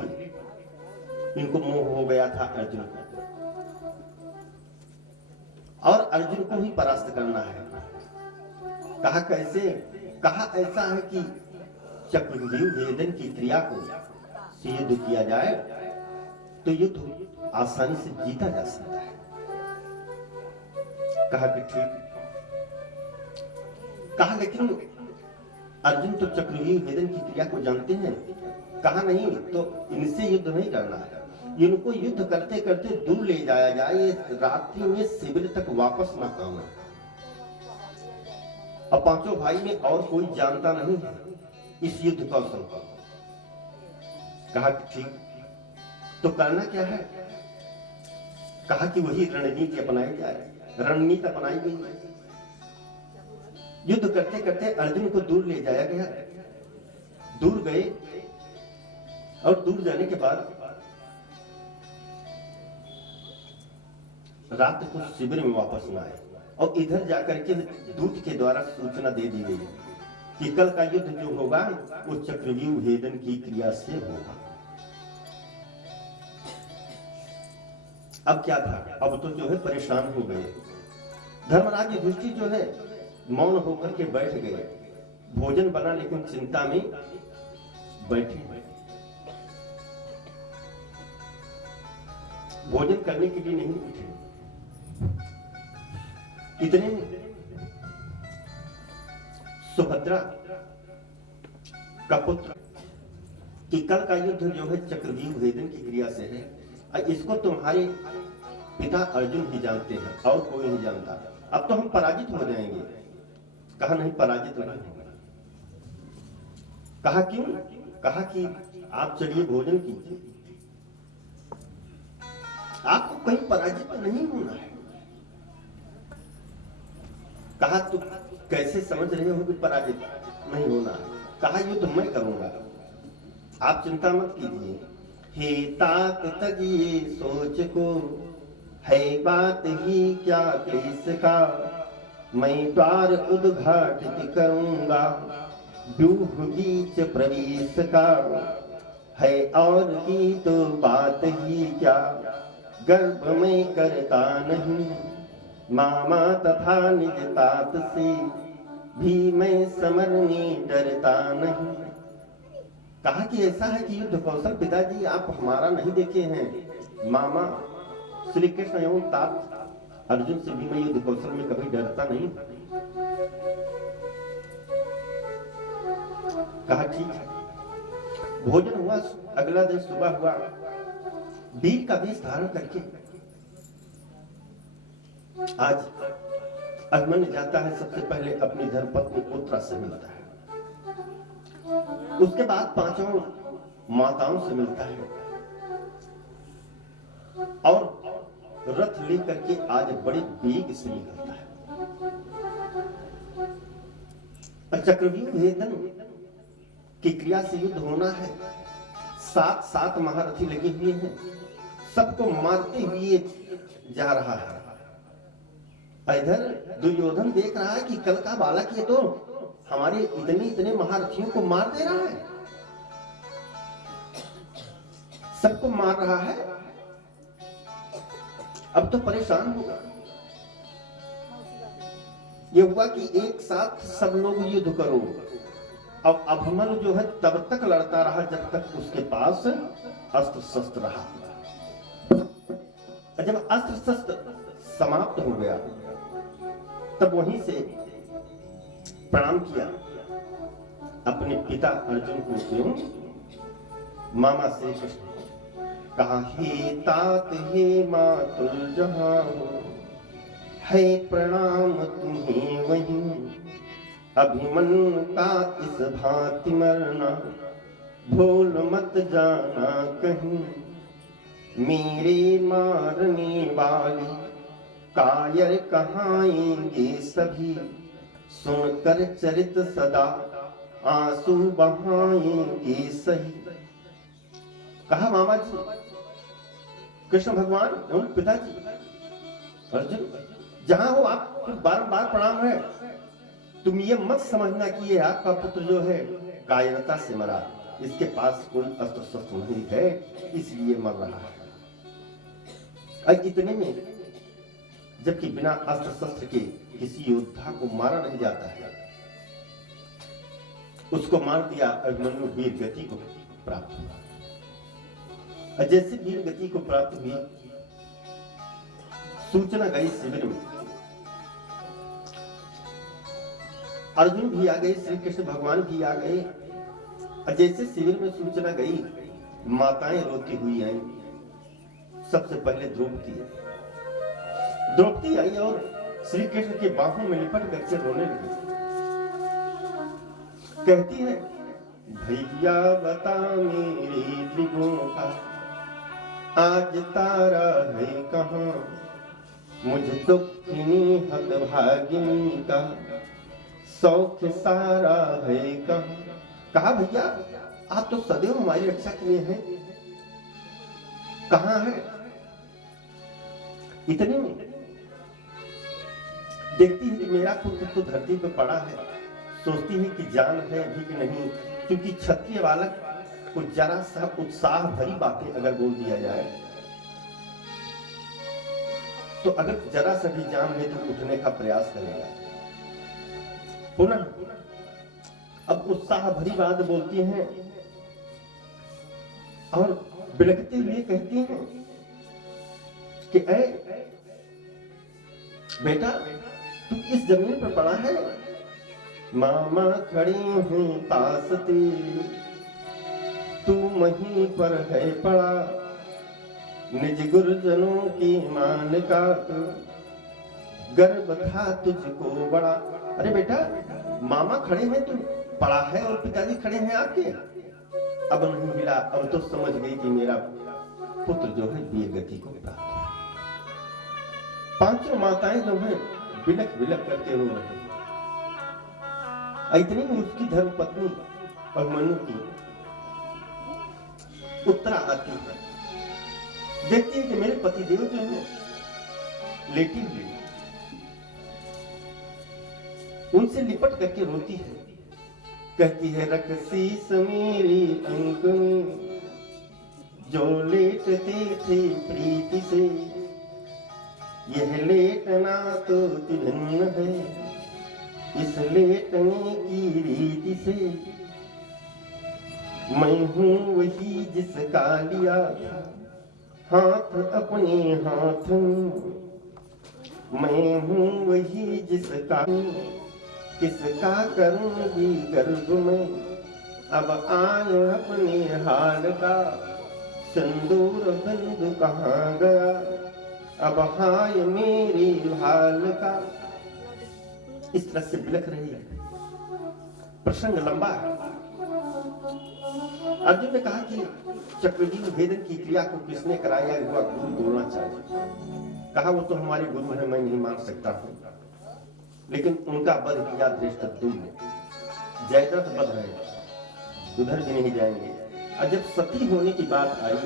इनको मोह हो गया था अर्जुन को, और अर्जुन को ही परास्त करना है। कहा कैसे? कहा ऐसा है कि चक्रव्यूह भेदन की क्रिया को से युद्ध किया जाए तो युद्ध आसानी से जीता जा सकता है। कहा कि ठीक। कहा लेकिन अर्जुन तो चक्रव्यूह भेदन की क्रिया को जानते हैं। कहा नहीं, तो इनसे युद्ध नहीं करना है, इनको युद्ध करते करते दूर ले जाया जाए, ये रात्रि में शिविर तक वापस ना आना। अब 5 भाई में और कोई जानता नहीं है इस युद्ध कौशल को। कहा ठीक, तो करना क्या है? कहा कि वही रणनीति अपनाई जाए। रणनीति अपनाई गई। युद्ध करते करते अर्जुन को दूर ले जाया गया। दूर गए और दूर जाने के बाद रात को शिविर में वापस न आए, और इधर जाकर के दूत के द्वारा सूचना दे दी गई कि कल का युद्ध जो होगा वो चक्रव्यूह भेदन की क्रिया से होगा। अब क्या था? अब तो जो है परेशान हो गए। धर्मराज युधिष्ठिर जो है मौन होकर के बैठ गए। भोजन बना लेकिन चिंता में बैठे। भोजन करने के लिए नहीं उठे। इतने सुभद्रा का पुत्र कि कल का युद्ध जो है चक्रव्यूह भेदन की क्रिया से है, और इसको तुम्हारे पिता अर्जुन ही जानते हैं और कोई नहीं जानता। अब तो हम पराजित हो जाएंगे। कहा नहीं, पराजित नहीं होगा। कहा क्यों? कहा कि आप चलिए भोजन कीजिए, आपको कहीं पराजित नहीं होना है। कहा तो कैसे समझ रहे हो कि पराजित नहीं होना? कहा युद्ध मैं करूंगा, आप चिंता मत कीजिए। हे तात तजिए सोच को, है बात ही क्या क्लेश का, मैं द्वार उद्घाटित करूंगा, व्यूह बीच प्रवेश का, है और की तो बात ही क्या, गर्भ में करता नहीं, मामा तथा निज तात से भी मैं समरने डरता नहीं। कहा कि ऐसा है कि युद्ध कौशल पिताजी आप हमारा नहीं देखे हैं। मामा श्री कृष्ण एवं तात अर्जुन से भी मैं युद्ध कौशल में कभी डरता नहीं। कहा ठीक है। भोजन हुआ। अगला दिन सुबह हुआ। वीर का वेश धारण करके आज अभिमन्यु जाता है। सबसे पहले अपनी धर्मपत्नी उत्तरा से मिलता है, उसके बाद 5 माताओं से मिलता है, और रथ लेकर के आज बड़े वेग से निकलता है। चक्रव्यूह भेदन की क्रिया से युद्ध होना है। 7 महारथी लगे हुए हैं, सबको मारते हुए जा रहा है। इधर दुर्योधन देख रहा है कि कल का बालक ये तो हमारे इतने महारथियों को मार दे रहा है, सबको मार रहा है। अब तो परेशान होगा। ये हुआ कि एक साथ सब लोग युद्ध करो। अब अभिमन्यु जो है तब तक लड़ता रहा जब तक उसके पास अस्त्र शस्त्र रहा। जब अस्त्र शस्त्र समाप्त हो गया तब वहीं से प्रणाम किया अपने पिता अर्जुन को, क्यों मामा श्री कृष्ण कहा, हे तात हे मातुल जहां है प्रणाम तुम्हें वहीं, अभिमन्यु का इस भांति मरना भूल मत जाना कहीं, मेरे मारने वाले कायर कहाएंगे सभी, सुनकर चरित सदा आंसू बहाएंगे सही। कहा मामा जी, कृष्ण भगवान उन पिताजी अर्जुन जहां हो आप बार-बार प्रणाम है, तुम ये मत समझना कि ये आपका पुत्र जो है कायरता से मरा, इसके पास कोई अस्त्र शस्त्र नहीं है इसलिए मर रहा है। अब इतने में जबकि बिना अस्त्र शस्त्र के किसी योद्धा को मारा नहीं जाता है, उसको मार दिया। अभिमन्यु वीर गति को प्राप्त हुआ। जैसे वीर गति को प्राप्त हुई, सूचना गई शिविर में, अर्जुन भी आ गए, श्री कृष्ण भगवान भी आ गए। जैसे शिविर में सूचना गई, माताएं रोती हुई आई। सबसे पहले द्रौपदी आई और श्री कृष्ण के बाहों में लिपट करके रोने लगी। कहती है, भैया बता मेरे दिलों का आज तारा है कहाँ, मुझ दुखिनी हतभागिनी का शौक सारा है कहाँ। कहा भैया आप तो सदैव हमारी रक्षा किए हैं, कहाँ है? इतने में देखती है कि मेरा पुत्र तो धरती पर पड़ा है, सोचती है कि जान है अभी कि नहीं, क्योंकि क्षत्रिय बालक को जरा सा उत्साह भरी बातें अगर बोल दिया जाए तो अगर जरा सा भी जान है तो उठने का प्रयास करेगा। पुनः अब उत्साह भरी बात बोलती हैं और बिलखते हुए कहती हैं कि ऐ बेटा तू इस जमीन पर पड़ा है, मामा खड़े हैं पास तेरे, तू वहीं पर है पड़ा, निज गुरुजनों की मान का तू, गर्व था तुझको बड़ा। अरे बेटा मामा खड़े हैं, तू पड़ा है और पिताजी खड़े हैं आपके। अब नहीं मिला, अब तो समझ गई कि मेरा पुत्र जो है वीर गति को प्राप्त है। पांचों माताएं जो है बिलख बिलख करके रो रही। इतनी में उसकी धर्मपत्नी अभिमन्यु की उत्तरा आती है, देखती है कि मेरे पतिदेव जो है लेटी हुई, उनसे लिपट करके रोती है। कहती है, रख शीस मेरी अंक में, जो लेटते थे प्रीति से, यह लेटना तो विभिन्न है इस लेटने की रीति से। मैं हूँ वही जिसका लिया हाथ अपने हाथ में, मैं हूँ वही जिसका किसका करूंगी गर्भ में, अब आए अपने हाल का सिंदूर बिंदु कहाँ गया, अब हाय मेरी हाल का। इस तरह से बिलख रही है। प्रसंग लंबा है। अर्जुन ने कहा कि चक्रव्यूह भेदन की क्रिया को किसने कराया, हुआ गुरु बोलना चाहिए। कहा वो तो हमारे गुरु है, मैं नहीं मान सकता हूँ, लेकिन उनका वध किया धृष्टद्युम्न ने। जयद्रथ वध है, उधर भी नहीं जाएंगे। और जब सती होने की बात आई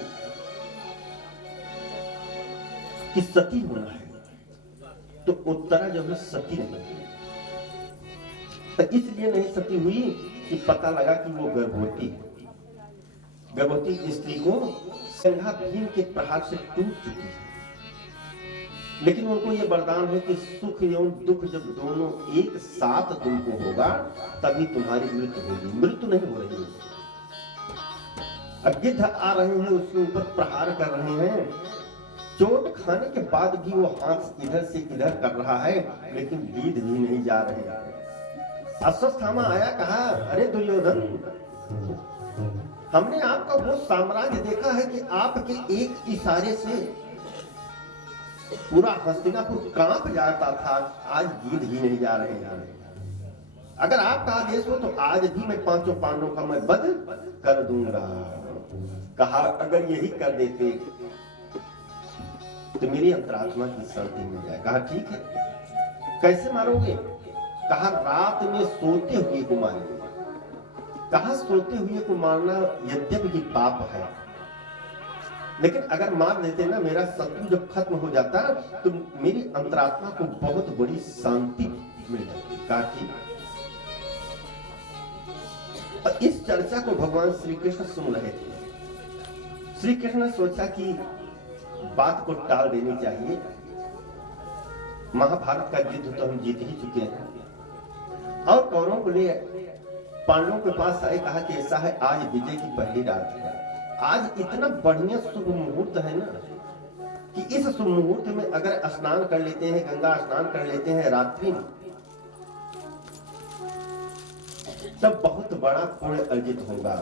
कि सती होना है, तो उत्तरा जो है सती नहीं, तो इसलिए नहीं सती हुई कि पता लगा कि वो गर्भवती है। गर्भवती स्त्री को संघा भीम के प्रहार से टूट चुकी है। लेकिन उनको ये वरदान है कि सुख एवं दुख जब दोनों एक साथ तुमको होगा तभी तुम्हारी मृत्यु होगी। मृत्यु नहीं हो रही है। अब गिद्ध आ रहे हैं, उसके ऊपर प्रहार कर रहे हैं। चोट खाने के बाद भी वो हाथ इधर से इधर कर रहा है, लेकिन गिद्ध भी नहीं जा रहे हैं। अश्वत्थामा आया, कहा अरे दुर्योधन, हमने आपका वो साम्राज्य देखा है कि आपके एक इशारे से पूरा हस्तिनापुर कांप जाता था, आज गिद्ध ही नहीं जा रहे हैं। अगर आपका आदेश हो तो आज भी मैं पांचों पांडवों का मैं वध कर दूंगा। कहा अगर यही कर देते तो मेरी अंतरात्मा की शांति मिल जाए। कहा ठीक है, कैसे मारोगे? कहा रात में सोते हुए को मारेंगे। कहा सोते हुए को मारना यद्यपि पाप है, लेकिन अगर मार देते ना, मेरा शत्रु जब खत्म हो जाता तो मेरी अंतरात्मा को बहुत बड़ी शांति मिल जाती। कहा ठीक। इस चर्चा को भगवान श्री कृष्ण सुन रहे थे। श्री कृष्ण ने सोचा कि बात को टाल देनी चाहिए। महाभारत का युद्ध तो हम जीत ही चुके हैं। और कौरवों को ले पांडवों के पास आए, कहा कि ऐसा है, आज विजय की पहली रात है। आज इतना बढ़िया शुभ मुहूर्त है ना कि इस शुभ मुहूर्त में अगर स्नान कर लेते हैं, गंगा स्नान कर लेते हैं रात्रि में, तब बहुत बड़ा पुण्य अर्जित होगा।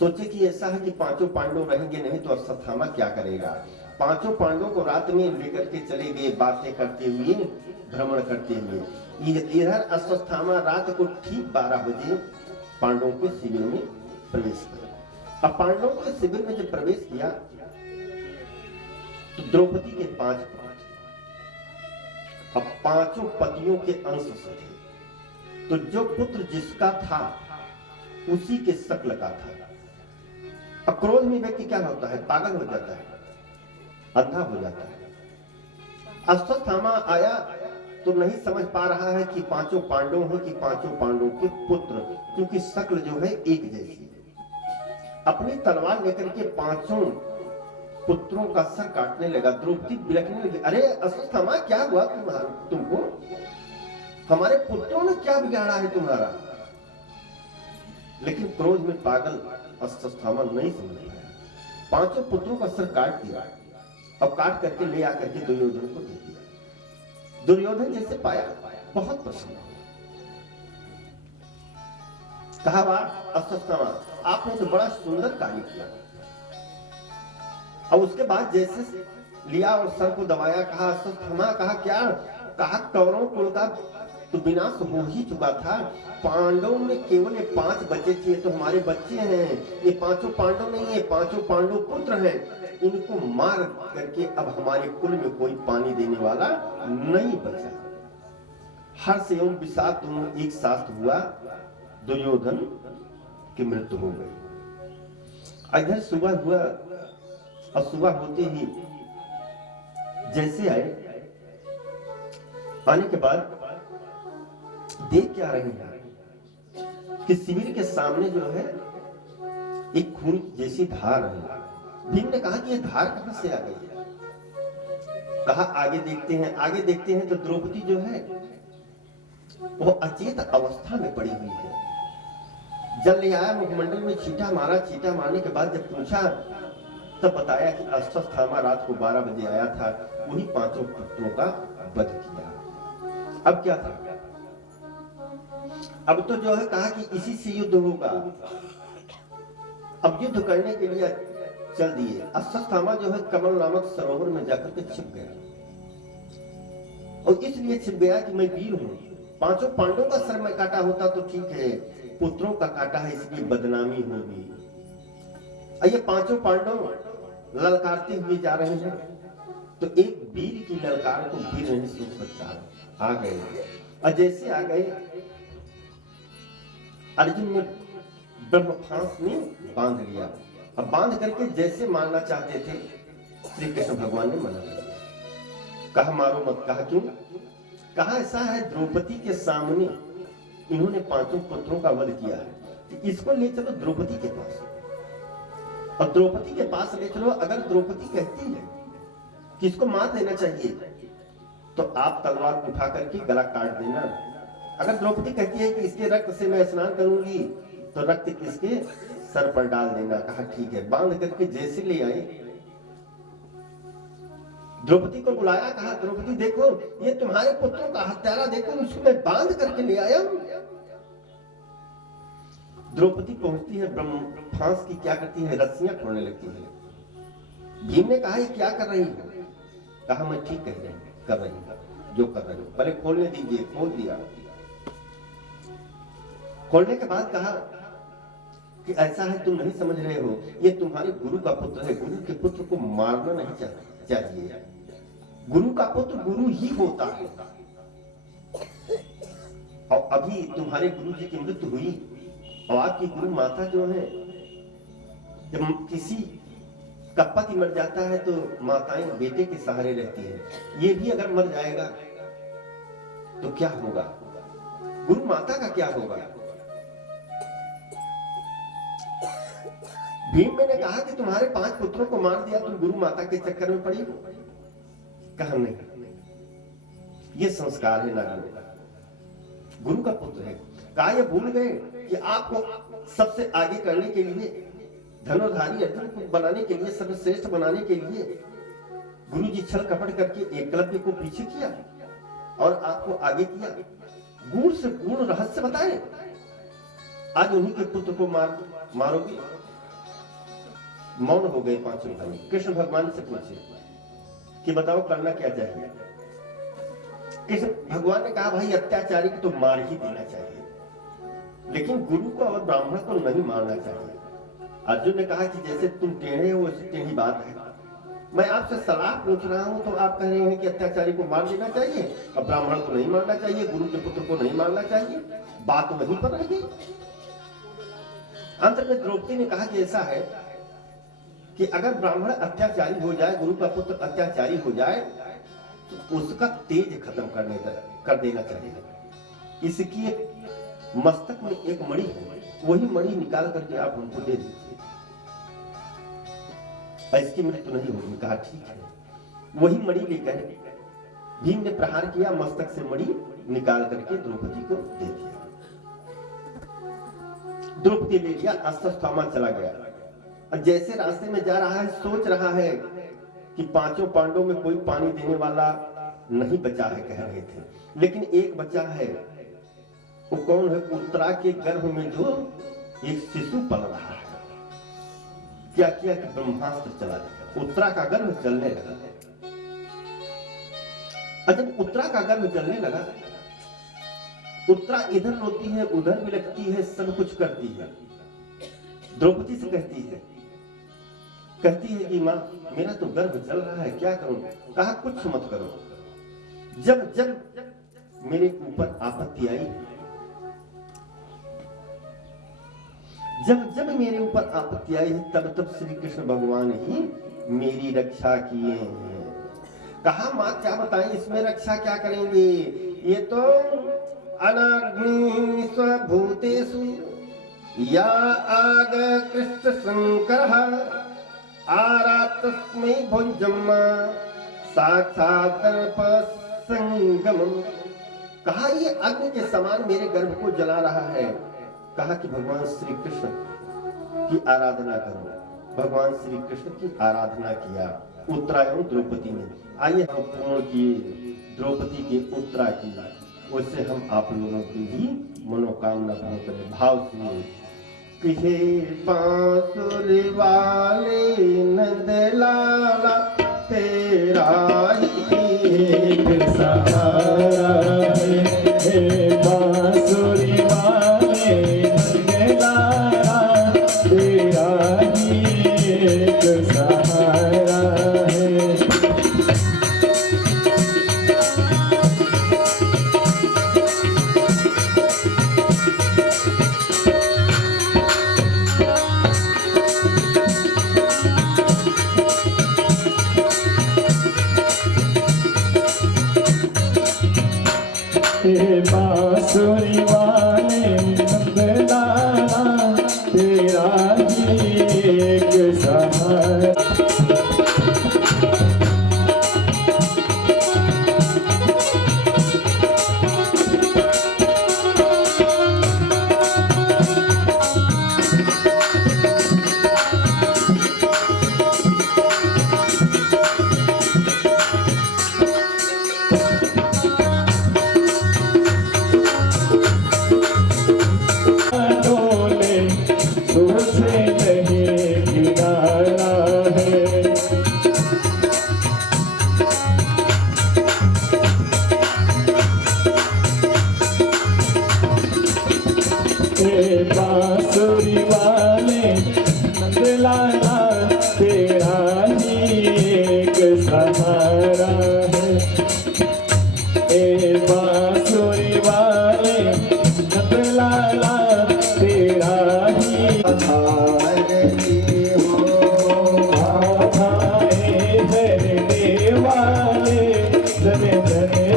सोचे कि ऐसा है कि पांचों पांडव रहेंगे नहीं तो अश्वत्थामा क्या करेगा। पांचों पांडवों को रात में लेकर के चले गए, बातें करते हुए, भ्रमण करते हुए। इधर अश्वत्थामा रात को ठीक 12 बजे पांडवों के शिविर में प्रवेश किया। अब पांडवों के शिविर में जब प्रवेश किया तो द्रौपदी के 5 पुत्र, अब पांचों पतियों के अंश से थे, तो जो पुत्र जिसका था उसी के शक्ल का था। अब क्रोध में व्यक्ति क्या होता है? पागल हो जाता है, अंधा हो जाता है। अश्वत्थामा आया तो नहीं समझ पा रहा है कि पांचों पांडव हैं कि पांचों पांडवों के पुत्र, क्योंकि शक्ल जो है एक जैसी है। अपनी तलवार लेकर के पांचों पुत्रों का सर काटने लगा। द्रौपदी बिलखने लगी, अरे अश्वत्थामा क्या हुआ तुमको? हमारे पुत्रों ने क्या बिगाड़ा है तुम्हारा? लेकिन क्रोध में पागल अश्वत्थामा नहीं समझ पाया। पांचों पुत्रों का सर काट दिया। अब काट करके ले आकर के दुर्योधन को दे दिया। दुर्योधन जैसे पाया बहुत प्रसन्न हुआ। कहा वाह अश्वत्थामा, आपने तो बड़ा सुंदर कार्य किया। और उसके बाद जैसे लिया और सर को दबाया, कहा अश्वत्थामा, कहा क्या? कहा कौरवों कुल का तो विनाश हो ही चुका था। पांडवों में केवल 5 बच्चे थे, तो हमारे बच्चे हैं। ये पांचों पांडव नहीं है, पांचों पांडव पुत्र हैं। इनको मार करके अब हमारे कुल में कोई पानी देने वाला नहीं बचा। हर्ष एवं विषाद दोनों एक साथ हुआ। दुर्योधन की मृत्यु हो गई। इधर सुबह हुआ और सुबह होते ही जैसे आए, आने के बाद देख क्या रहे हैं कि शिविर के सामने जो है एक खून जैसी धार है। भीम ने कहा कि ये धार कहां से आ गई है? कहा आगे देखते हैं। आगे देखते हैं तो द्रौपदी जो है वो अचेत अवस्था में पड़ी हुई है। जल ले आया, मुखमंडल में छींटा मारा। छींटा मारने के बाद जब पूछा तब बताया कि अश्वत्थामा रात को 12 बजे आया था, वही पांचों पुत्रों का वध किया। अब क्या था? अब तो जो है कहा कि इसी से युद्ध होगा। अब युद्ध करने के लिए चल दिए। अश्वत्थामा जो है कमल नामक सरोवर में जाकर के छिप गया, और इसलिए छिप गया कि मैं वीर हूं। पांचों पांडवों का सर में काटा होता तो ठीक है, पुत्रों का काटा है इसलिए बदनामी होगी। ये पांचों पांडव ललकारते हुए जा रहे हैं, तो एक वीर की ललकार को वीर नहीं सुन सकता। आ गए, और जैसे आ गए अर्जुन ने ब्रह्मफांस में बांध लिया। अब बांध करके जैसे मारना चाहते थे, श्री कृष्ण भगवान ने मना किया। कहा मारो मत। कहा क्यों? कहा ऐसा है द्रौपदी के सामने इन्होंने पांचों पुत्रों का वध किया है, इसको ले चलो द्रौपदी के पास, और द्रौपदी के पास ले चलो। अगर द्रौपदी कहती है किसको मार देना चाहिए, तो आप तलवार उठा करके गला काट देना। अगर द्रौपदी कहती है कि इसके रक्त से मैं स्नान करूंगी, तो रक्त इसके सर पर डाल देना। कहा ठीक है। बांध करके जैसे ले आए, द्रौपदी को बुलाया, कहा द्रौपदी देखो ये तुम्हारे पुत्रों का हत्यारा, देखो उसको मैं बांध करके ले आया हूं। द्रौपदी पहुंचती है, ब्रह्मास्त्र की क्या करती है, रस्सियां खोलने लगती है। भीम ने कहा ये क्या कर रही हो? कहा मैं ठीक कर रही हूं, जो कर रही हूं, पहले खोलने दीजिए। खोल दिया। खोलने के बाद कहा कि ऐसा है तुम नहीं समझ रहे हो, ये तुम्हारे गुरु का पुत्र है, गुरु के पुत्र को मारना नहीं चाहिए। गुरु का पुत्र गुरु ही होता है। और अभी तुम्हारे गुरु जी की मृत्यु हुई, और आपकी गुरु माता जो है, जब किसी का पति मर जाता है तो माताएं बेटे के सहारे रहती है। ये भी अगर मर जाएगा तो क्या होगा, गुरु माता का क्या होगा? भीम ने कहा कि तुम्हारे 5 पुत्रों को मार दिया, तुम गुरु माता के चक्कर में पड़ी हो। कहा नहीं, ये संस्कार है नारी का, गुरु का पुत्र है। कहा ये भूल गए कि आपको सबसे आगे करने के लिए, धनुर्धारी अर्जुन को बनाने के लिए, सर्वश्रेष्ठ बनाने के लिए गुरु जी छल कपट करके एकलव्य को पीछे किया और आपको आगे किया। गूढ़ से गूढ़ रहस्य बताए, आज उन्हीं के पुत्र को मारोगे। मौन हो गए 5 भाई। कृष्ण भगवान से पूछे कि बताओ करना क्या चाहिए। कृष्ण भगवान ने कहा भाई अत्याचारी को तो मार ही देना चाहिए, लेकिन गुरु को और ब्राह्मण को नहीं मारना चाहिए। अर्जुन ने कहा कि जैसे तुम टेढ़े हो वैसे टेढ़ी बात है। मैं आपसे सलाह पूछ रहा हूं तो आप कह रहे हैं कि अत्याचारी को मार देना चाहिए और ब्राह्मण को नहीं मारना चाहिए, गुरु के पुत्र को नहीं मारना चाहिए। बात वहीं पर रह गई। अंत में द्रौपदी ने कहा कि ऐसा है कि अगर ब्राह्मण अत्याचारी हो जाए, गुरु का पुत्र अत्याचारी हो जाए, तो उसका तेज खत्म कर देना चाहिए। इसकी मस्तक में एक मणि है, वही मणि निकाल करके आप उनको दे दीजिए, इसकी मृत्यु नहीं होगी। कहा ठीक है। वही मणि लेकर भीम ने प्रहार किया, मस्तक से मणि निकाल करके द्रौपदी को दे दिया। द्रौपदी ले लिया, अश्वत्थामा चला गया। और जैसे रास्ते में जा रहा है, सोच रहा है कि 5 पांडवों में कोई पानी देने वाला नहीं बचा है, कह रहे थे, लेकिन एक बचा है। वो कौन है? उत्तरा के गर्भ में जो एक शिशु पल रहा है। क्या किया कि ब्रह्मास्त्र चला गया, उत्तरा का गर्भ चलने लगा। जब उत्तरा का गर्भ चलने लगा, उत्तरा इधर रोती है, उधर भी लगती है, सब कुछ करती है। द्रौपदी से कहती है कि मां मेरा तो गर्भ चल रहा है, क्या करूं? कहा कुछ मत करो। जब जब मेरे ऊपर आपत्ति आई, जब मेरे ऊपर आपत्ति आई, तब श्री कृष्ण भगवान ही मेरी रक्षा किए हैं। कहा मां क्या बताएं, इसमें रक्षा क्या करेंगे? ये तो अनाग्नि स्वभूतेषु या आग कृष्ण शंकर आरातस्मै भुजम साक्षात संगम। कहा ये अग्नि के समान मेरे गर्भ को जला रहा है। कहा कि भगवान श्री कृष्ण की आराधना करो। भगवान श्री कृष्ण की आराधना किया उत्तरा एवं द्रौपदी ने। आइए हम पूर्ण किए द्रौपदी के उत्तरा की, उससे हम आप लोगों की भी मनोकामना पूर्ण करें। भाव सुनिए। किहे बांसुरी वाले नंदलाला तेरा ही एक सहारा है, बांसुरी वाले नंदलाला तेरा ही एक सहारा है। बांसुरी वाले नंदलाला तेरा ही एक सहारा।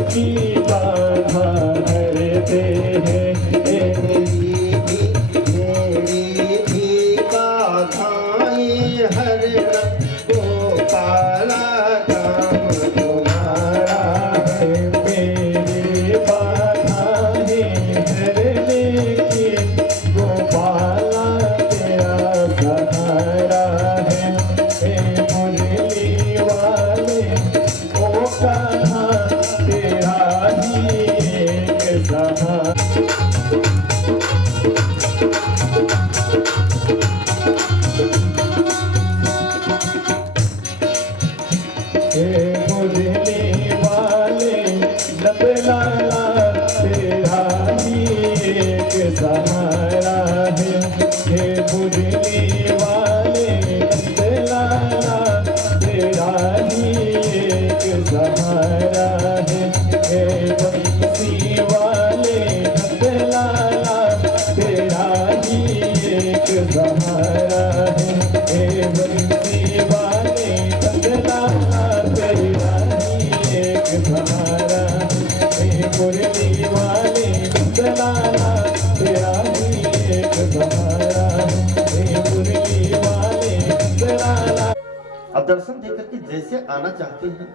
की बाधा धरते हैं। मेरी भी बाधाएं हरना गोपाला काम तुम्हारा है। मेरी बाधाएं हरने की गोपाला तेरा सहारा है। हे मुरली वाले ओ कहाँ तेरा ही एक सहारा। हे मुरली वाले नंदलाला तेरा ही एक सहारा है। हे मुरली वाले नंदलाला तेरा ही एक सहारा है। हे बंसी वाले नंदलाला तेरा ही एक सहारा है। हे बंसी वाले नंदलाला तेरा ही एक सहारा है। हे मुरली वाले नंदलाला तेरा ही एक सहारा है। हे मुरली वाले नंदलाला। अब दर्शन देकर के जैसे आना चाहते हैं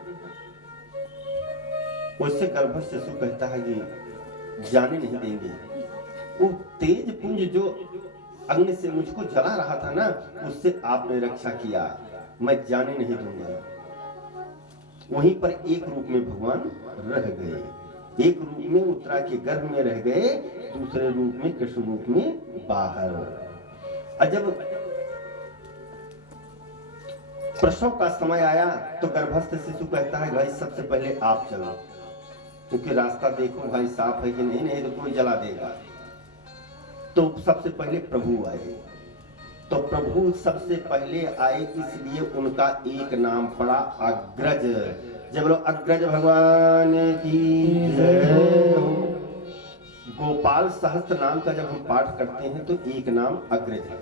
उससे गर्भस्थ शिशु कहता है कि जाने नहीं देंगे। वो तेज पुंज जो अग्नि से मुझको जला रहा था ना, उससे आपने रक्षा किया, मैं जाने नहीं दूंगा। वहीं पर एक रूप में भगवान रह गए, एक रूप में उत्तरा के गर्भ में रह गए, दूसरे रूप में कृष्ण रूप में बाहर। और जब प्रसव का समय आया तो गर्भस्थ शिशु कहता है भाई सबसे पहले आप चलो, क्योंकि रास्ता देखो भाई साफ है कि नहीं, नहीं तो कोई जला देगा। तो सबसे पहले प्रभु आए, तो प्रभु सबसे पहले आए, इसलिए उनका एक नाम पड़ा अग्रज। जब लोग अग्रज भगवान की जय हो। गोपाल सहस्त्र नाम का जब हम पाठ करते हैं तो एक नाम अग्रज है,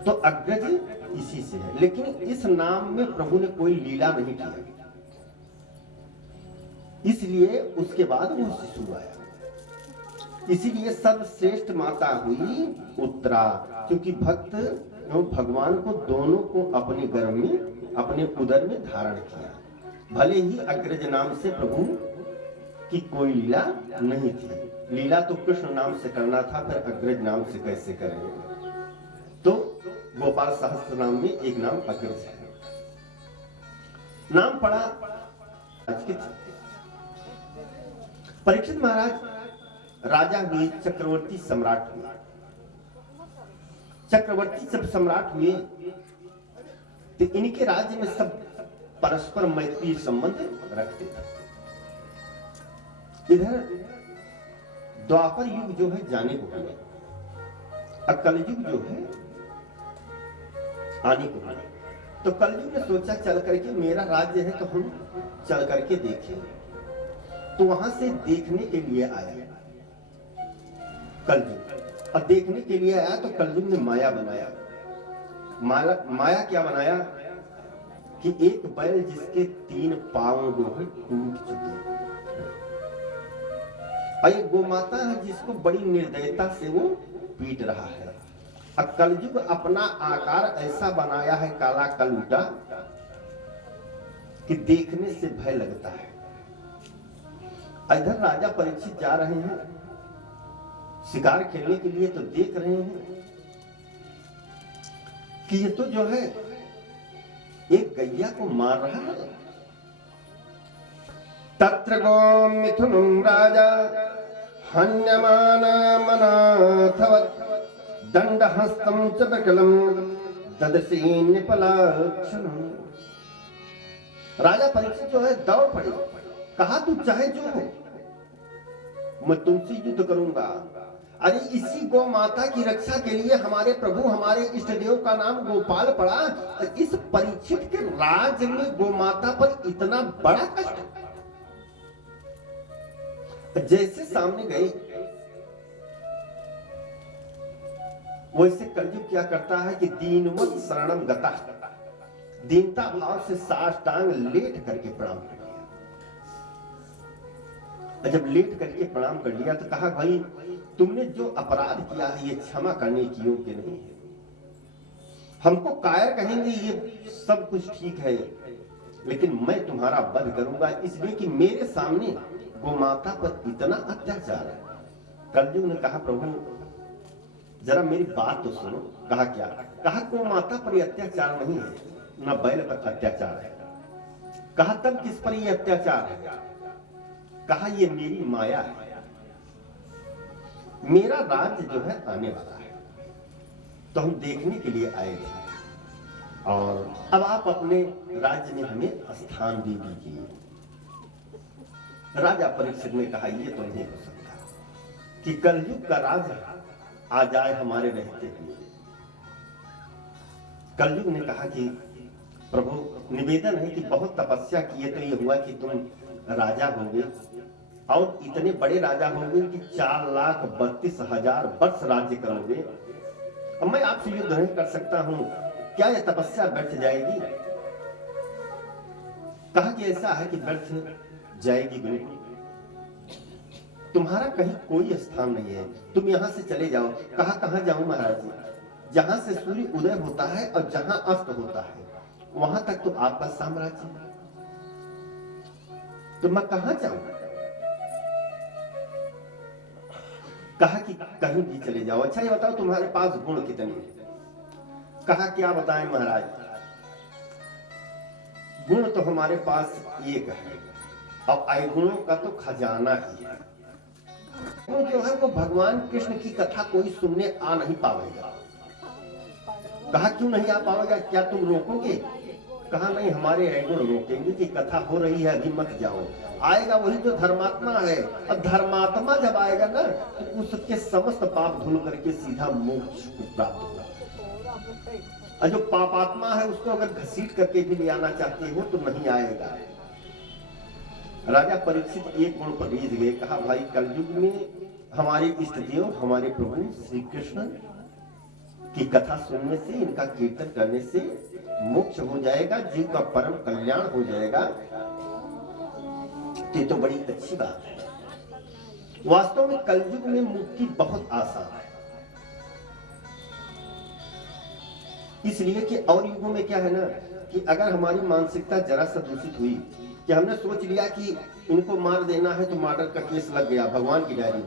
तो अग्रज इसी से है। लेकिन इस नाम में प्रभु ने कोई लीला नहीं किया, इसलिए उसके बाद वो शिशु आया। इसीलिए सर्वश्रेष्ठ माता हुई उत्तरा, क्योंकि भक्त एवं भगवान को दोनों को अपने गर्भ में, अपने उदर में धारण किया। भले ही अग्रज नाम से प्रभु की कोई लीला नहीं थी, लीला तो कृष्ण नाम से करना था, फिर अग्रज नाम से कैसे करेंगे। तो गोपाल सहस्त्र नाम में एक नाम अग्रज है। नाम पड़ा परीक्षित महाराज राजा हुए, चक्रवर्ती सम्राट हुए। चक्रवर्ती जब सम्राट हुए तो इनके राज्य में सब परस्पर मैत्री संबंध रखते थे। इधर द्वापर युग जो है जाने को हुआ, कलयुग जो है आने को हुआ। तो कलयुग ने सोचा चल करके मेरा राज्य है तो हम चल करके देखें, तो वहां से देखने के लिए आया कलयुग। और देखने के लिए आया तो कलयुग ने माया बनाया। माया क्या बनाया कि एक बैल जिसके 3 पांव जो है टूट चुके, और एक गोमाता है जिसको बड़ी निर्दयता से वो पीट रहा है। अब कलयुग अपना आकार ऐसा बनाया है काला कलूटा कि देखने से भय लगता है। इधर राजा परीक्षित जा रहे हैं शिकार खेलने के लिए, तो देख रहे हैं कि ये तो जो है एक गैया को मार रहा है। तत्र गो मिथुनम राजा हन्यमाना मनाथवत् दंडहस्तं च बकलं ददसी निपलाक्षणम्। राजा परीक्षित जो है दौड़ पड़े, कहा तू चाहे जो हो मैं तुमसे युद्ध करूंगा। अरे इसी गौ माता की रक्षा के लिए हमारे प्रभु, हमारे इष्ट देव का नाम गोपाल पड़ा। इस परीक्षित के राज में गौ माता पर इतना बड़ा कष्ट। जैसे सामने गए वैसे कलयुग क्या करता है कि दीनवत शरणम गता, दीनता भाव से साष्टांग लेट करके प्रणाम कर दिया। जब लेट करके प्रणाम कर लिया तो कहा भाई तुमने जो अपराध किया है ये क्षमा करने की योग्य नहीं है। हमको कायर कहेंगे ये सब कुछ ठीक है, लेकिन मैं तुम्हारा वध करूंगा इसलिए कि मेरे सामने गोमाता पर इतना अत्याचार है। कलयुग ने कहा प्रभु जरा मेरी बात तो सुनो। कहा क्या? कहा गोमाता पर ये अत्याचार नहीं है, न बैल पर अत्याचार है। कहा तब किस पर ये अत्याचार है? कहा ये मेरी माया है, मेरा राज्य जो है आने वाला है, तो हम देखने के लिए आए थे और अब आप अपने राज्य में हमें स्थान दे दीजिए। राजा परीक्षित ने कहा ये तो नहीं हो सकता कि कलयुग का राज आ जाए हमारे रहते हुए। कलयुग ने कहा कि प्रभु निवेदन है कि बहुत तपस्या किए तो ये हुआ कि तुम राजा होंगे और इतने बड़े राजा होंगे कि 4,32,000 वर्ष राज्य करोगे। अब मैं आपसे युद्ध नहीं कर सकता हूं, क्या यह तपस्या व्यर्थ जाएगी? कहा कि ऐसा है कि व्यर्थ जाएगी बिल्कुल। तुम्हारा कहीं कोई स्थान नहीं है, तुम यहां से चले जाओ। कहा कहां जाऊं महाराज जी? जहां से सूर्य उदय होता है और जहां अस्त होता है वहां तक तो आपका साम्राज्य, तो मैं कहां जाऊं? कहा कि कहीं भी चले जाओ। अच्छा ये बताओ तुम्हारे पास गुण कितने हैं? कहा क्या बताएं महाराज, गुण तो हमारे पास एक है और अवगुणों का तो खजाना ही है। वो जो है वो भगवान कृष्ण की कथा कोई सुनने आ नहीं पाएगा। कहा क्यों नहीं आ पाएगा? क्या तुम रोकोगे? कहा नहीं, हमारे अवगुण रोकेंगे कि कथा हो रही है अभी मत जाओ। आएगा वही जो धर्मात्मा है, और धर्मात्मा जब आएगा ना तो उसके समस्त पाप धुल करके सीधा मोक्ष को प्राप्त होगा। और जो पापात्मा है उसको अगर घसीट करके भी ले आना चाहते हो तो नहीं आएगा। राजा परीक्षित एक गुण पर रीझ गए। कहा भाई कलयुग में हमारे इष्ट देव हमारे प्रभु श्री कृष्ण की कथा सुनने से, इनका कीर्तन करने से मोक्ष हो जाएगा, जीव का परम कल्याण हो जाएगा। तो बड़ी अच्छी बात है। वास्तव में कलयुग में मुक्ति बहुत आसान है, इसलिए कि और युगों में क्या है ना कि अगर हमारी मानसिकता जरा सा दूषित हुई कि हमने सोच लिया कि इनको मार देना है तो मर्डर का केस लग गया, भगवान की डायरी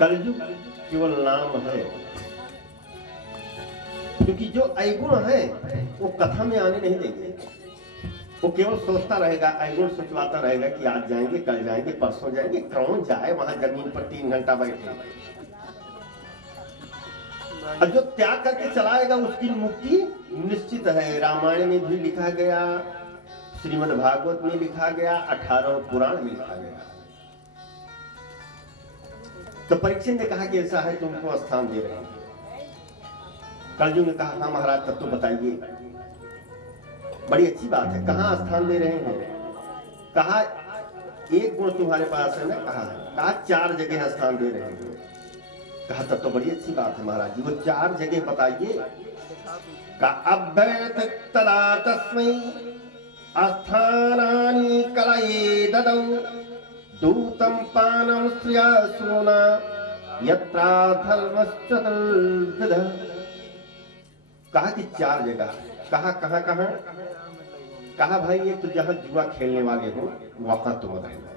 कलयुग केवल नाम है, क्योंकि जो अवगुण है वो कथा में आने नहीं देंगे। वो केवल सोचता रहेगा, अवगुण सोचवाता रहेगा कि आज जाएंगे, कल जाएंगे, परसों जाएंगे। कौन जाए वहां जमीन पर 3 घंटा बैठे? और जो त्याग करके चलाएगा उसकी मुक्ति निश्चित है। रामायण में भी लिखा गया, श्रीमद् भागवत में लिखा गया, 18 पुराण में लिखा गया। तो परीक्षित ने कहा कि ऐसा है, तुमको स्थान दे रहे हैं। कलयुग ने कहा हाँ महाराज तब तो बताइए। बड़ी अच्छी बात है, कहाँ स्थान दे रहे हैं? कहा एक गुण तुम्हारे पास है ना? कहा 4 जगह स्थान दे रहे हैं। कहा तब तो बड़ी अच्छी बात है महाराज जी, वो 4 जगह बताइए। का अभ्यर्थ तदा तस्मै स्थानानि कलये ददौ दूतं पानं श्रिया सोना यत्रा धर्मश्चतुर्विधः। कहा कि 4 जगह। कहा कहाँ कहाँ? कहा भाई एक तो जहां जुआ खेलने वाले हो वहां तुम रहना।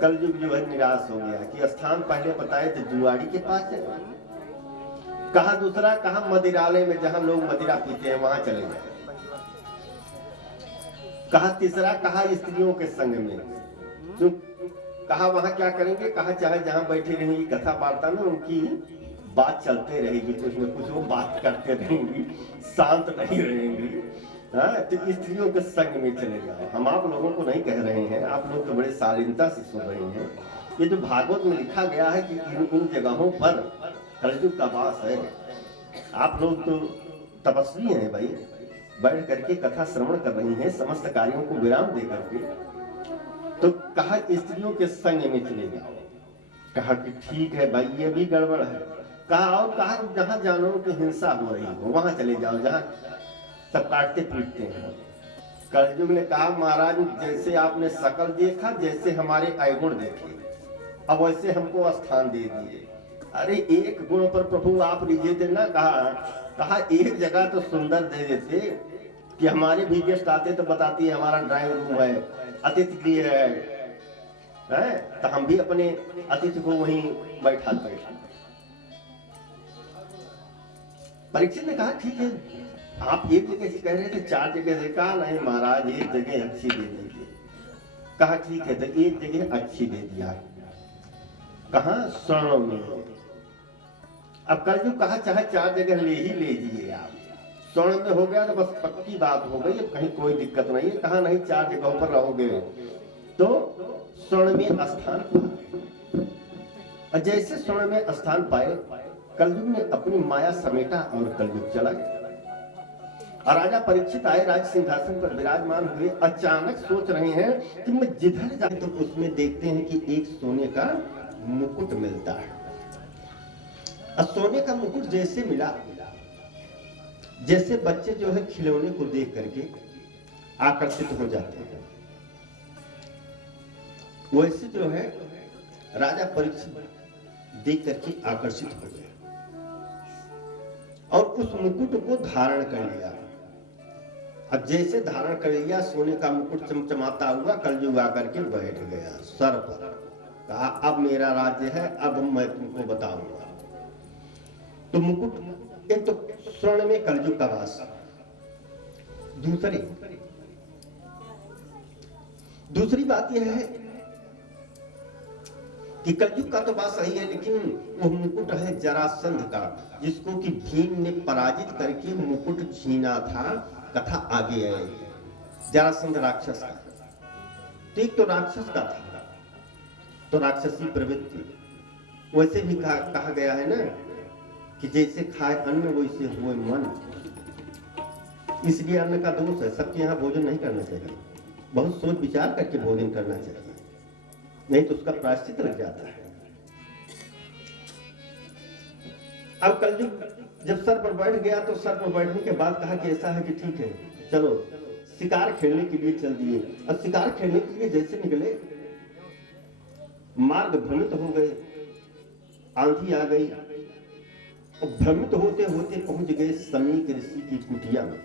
कलयुग जो है निराश हो गया कि स्थान पहले बताए तो जुआड़ी के पास है। कहा दूसरा, कहा मदिरालय में जहां लोग मदिरा पीते हैं वहां चले जाए। कहा तीसरा, कहा स्त्रियों के संग में, कहा वहां क्या करेंगे, कहा चाहे जहां बैठे रहेंगी कथा वार्ता में उनकी बात चलते रहेगी, कुछ न कुछ वो बात करते रहेंगी, शांत नहीं रहेंगी। हाँ, तो स्त्रियों के संग में चले जाओ। हम आप लोगों को नहीं कह रहे हैं, आप लोग तो बड़े शालीनता से सुन रहे हैं। ये जो भागवत में लिखा गया है कि इन जगहों पर कलयुग का वास है। आप लोग तो तपस्वी हैं भाई, बैठ करके कथा श्रवण कर रही हैं, समस्त कार्यों को विराम दे करके। तो कहा स्त्रियों के संग में चले जाओ। कहा कि ठीक है भाई, ये भी गड़बड़ है। कहा और कहा जहां जानवरों की हिंसा हो रही हो वहां चले जाओ, जहां सब काटते पीटते हैं। कलयुग ने कहा महाराज जैसे आपने शकल देखा, जैसे हमारे अवगुण देखे, अब वैसे हमको स्थान दे दिए। अरे एक गुण पर प्रभु आप लीजिए थे ना। कहा एक जगह तो सुंदर दे देते कि हमारे भी गेस्ट आते तो बताती है हमारा ड्राइंग रूम है, अतिथि गृह है, तो हम भी अपने अतिथि को वहीं बैठाते। परीक्षित ने कहा ठीक है, आप एक जगह से कह रहे थे 4 जगह से। कहा नहीं महाराज एक जगह अच्छी दे दीजिए। कहा ठीक है, तो एक जगह अच्छी दे दिया। कहा स्वर्ण में। अब कल जो कहा चाहे 4 जगह ले ही लीजिए आप, स्वर्ण में हो गया तो बस पक्की बात हो गई, अब कहीं कोई दिक्कत नहीं है। कहा नहीं 4 जगहों पर रहोगे तो स्वर्ण में स्थान पाए। जैसे स्वर्ण में स्थान पाए, कलयुग ने अपनी माया समेटा और कलयुग चला गया। और राजा परीक्षित आए, राज सिंहासन पर विराजमान हुए। अचानक सोच रहे हैं कि मैं जिधर जाए तो उसमें देखते हैं कि एक सोने का मुकुट मिलता है। और सोने का मुकुट जैसे मिला, जैसे बच्चे जो है खिलौने को देख करके आकर्षित हो जाते हैं, वैसे जो है राजा परीक्षित देख करके आकर्षित हो गए और उस मुकुट को धारण कर लिया। अब जैसे धारण कर लिया, सोने का मुकुट चमचमाता हुआ कलयुग आकर के बैठ गया सर पर। कहा अब मेरा राज्य है, अब मैं तुमको बताऊंगा। तो मुकुट एक तो स्वर्ण में कलयुग का वास, दूसरी बात यह है कि कलयुग का तो बात सही है, लेकिन वो मुकुट है जरासंध का, जिसको कि भीम ने पराजित करके मुकुट छीना था। कथा आगे है जरासंध राक्षस का। तो एक तो राक्षस का था, तो राक्षसी प्रवृत्ति। वैसे भी कहा गया है ना कि जैसे खाए अन्न वैसे हुए मन। इसलिए अन्न का दोष है, सबके यहाँ भोजन नहीं करना चाहिए, बहुत सोच विचार करके भोजन करना चाहिए, नहीं तो उसका प्रायश्चित लग जाता है। अब कलयुग जब सर पर बैठ गया, तो सर पर बैठने के बाद कहा कि ऐसा है कि ठीक है चलो शिकार खेलने के लिए चल दिए। और शिकार खेलने के लिए जैसे निकले, मार्ग भ्रमित हो गए, आंधी आ गई और भ्रमित होते होते पहुंच गए समीक ऋषि की कुटिया में।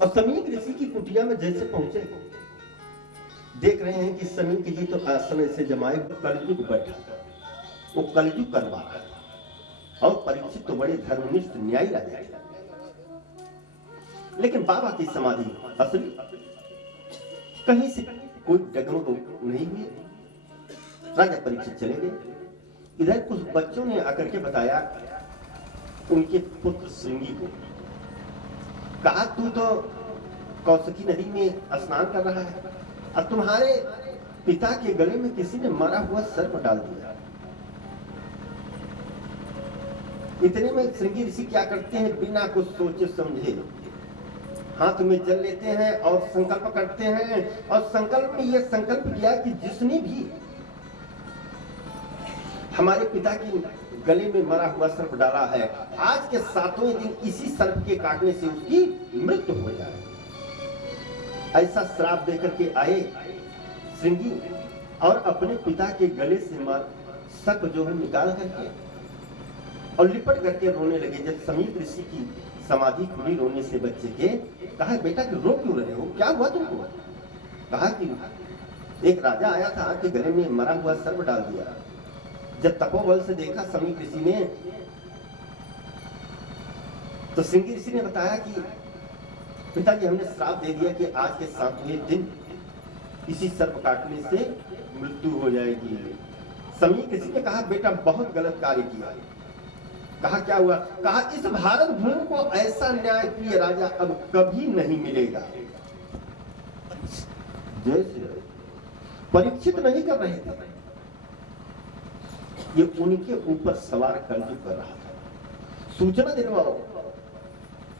और समीक ऋषि की कुटिया में जैसे पहुंचे, देख रहे हैं कि समीक जी तो आसन से जमाए कलयुग बैठा, वो कलयुग करवा रहा है। और परीक्षित तो बड़े धर्मनिष्ठ न्यायी राजा है, लेकिन बाबा की समाधि असली कहीं से कोई डगमग नहीं हुई। राजा परीक्षित चले गए। इधर कुछ बच्चों ने आकर के बताया उनके पुत्र श्रृंगी को। कहा तू तो कौशिकी नदी में स्नान कर रहा है और तुम्हारे पिता के गले में किसी ने मरा हुआ सर्प डाल दिया। इतने में श्रृंगी ऋषि क्या करते हैं, बिना कुछ सोचे समझे हाथ में जल लेते हैं और संकल्प करते हैं। और संकल्प में यह संकल्प किया कि जिसने भी हमारे पिता की गले में मरा हुआ सर्प डाला है, आज के 7वें दिन इसी सर्प के काटने से उसकी मृत्यु हो जाए। ऐसा श्राप देकर के आए श्रृंगी और अपने पिता के गले से सर्प जो है निकाल करके और लिपट करके रोने लगे। जब समीप ऋषि की समाधि खुली रोने से बच्चे के, कहा बेटा कि रो क्यों रहे हो, क्या हुआ तुमको? कहा कि एक राजा आया था, आपके गले में मरा हुआ सर्प डाल दिया। जब तपोबल से देखा समीप ऋषि ने, तो श्रृंगी ऋषि ने बताया कि पिताजी हमने श्राप दे दिया कि आज के 7वें दिन इसी सर्प काटने से मृत्यु हो जाएगी। समी किसी ने कहा बेटा बहुत गलत कार्य किया। कहा क्या हुआ? कहा इस भारत भूमि को ऐसा न्याय प्रिय राजा अब कभी नहीं मिलेगा। जैसे परीक्षित नहीं कर रहे थे, ये उनके ऊपर सवार कर्ज कर रहा था। सूचना दिलवाओ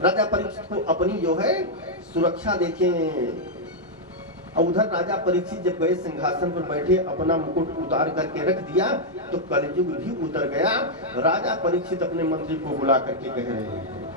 राजा परीक्षित को अपनी जो है सुरक्षा देखें। और उधर राजा परीक्षित जब गए सिंहासन पर बैठे, अपना मुकुट उतार करके रख दिया तो कलयुग भी उतर गया। राजा परीक्षित अपने मंत्री को बुला करके कह रहे हैं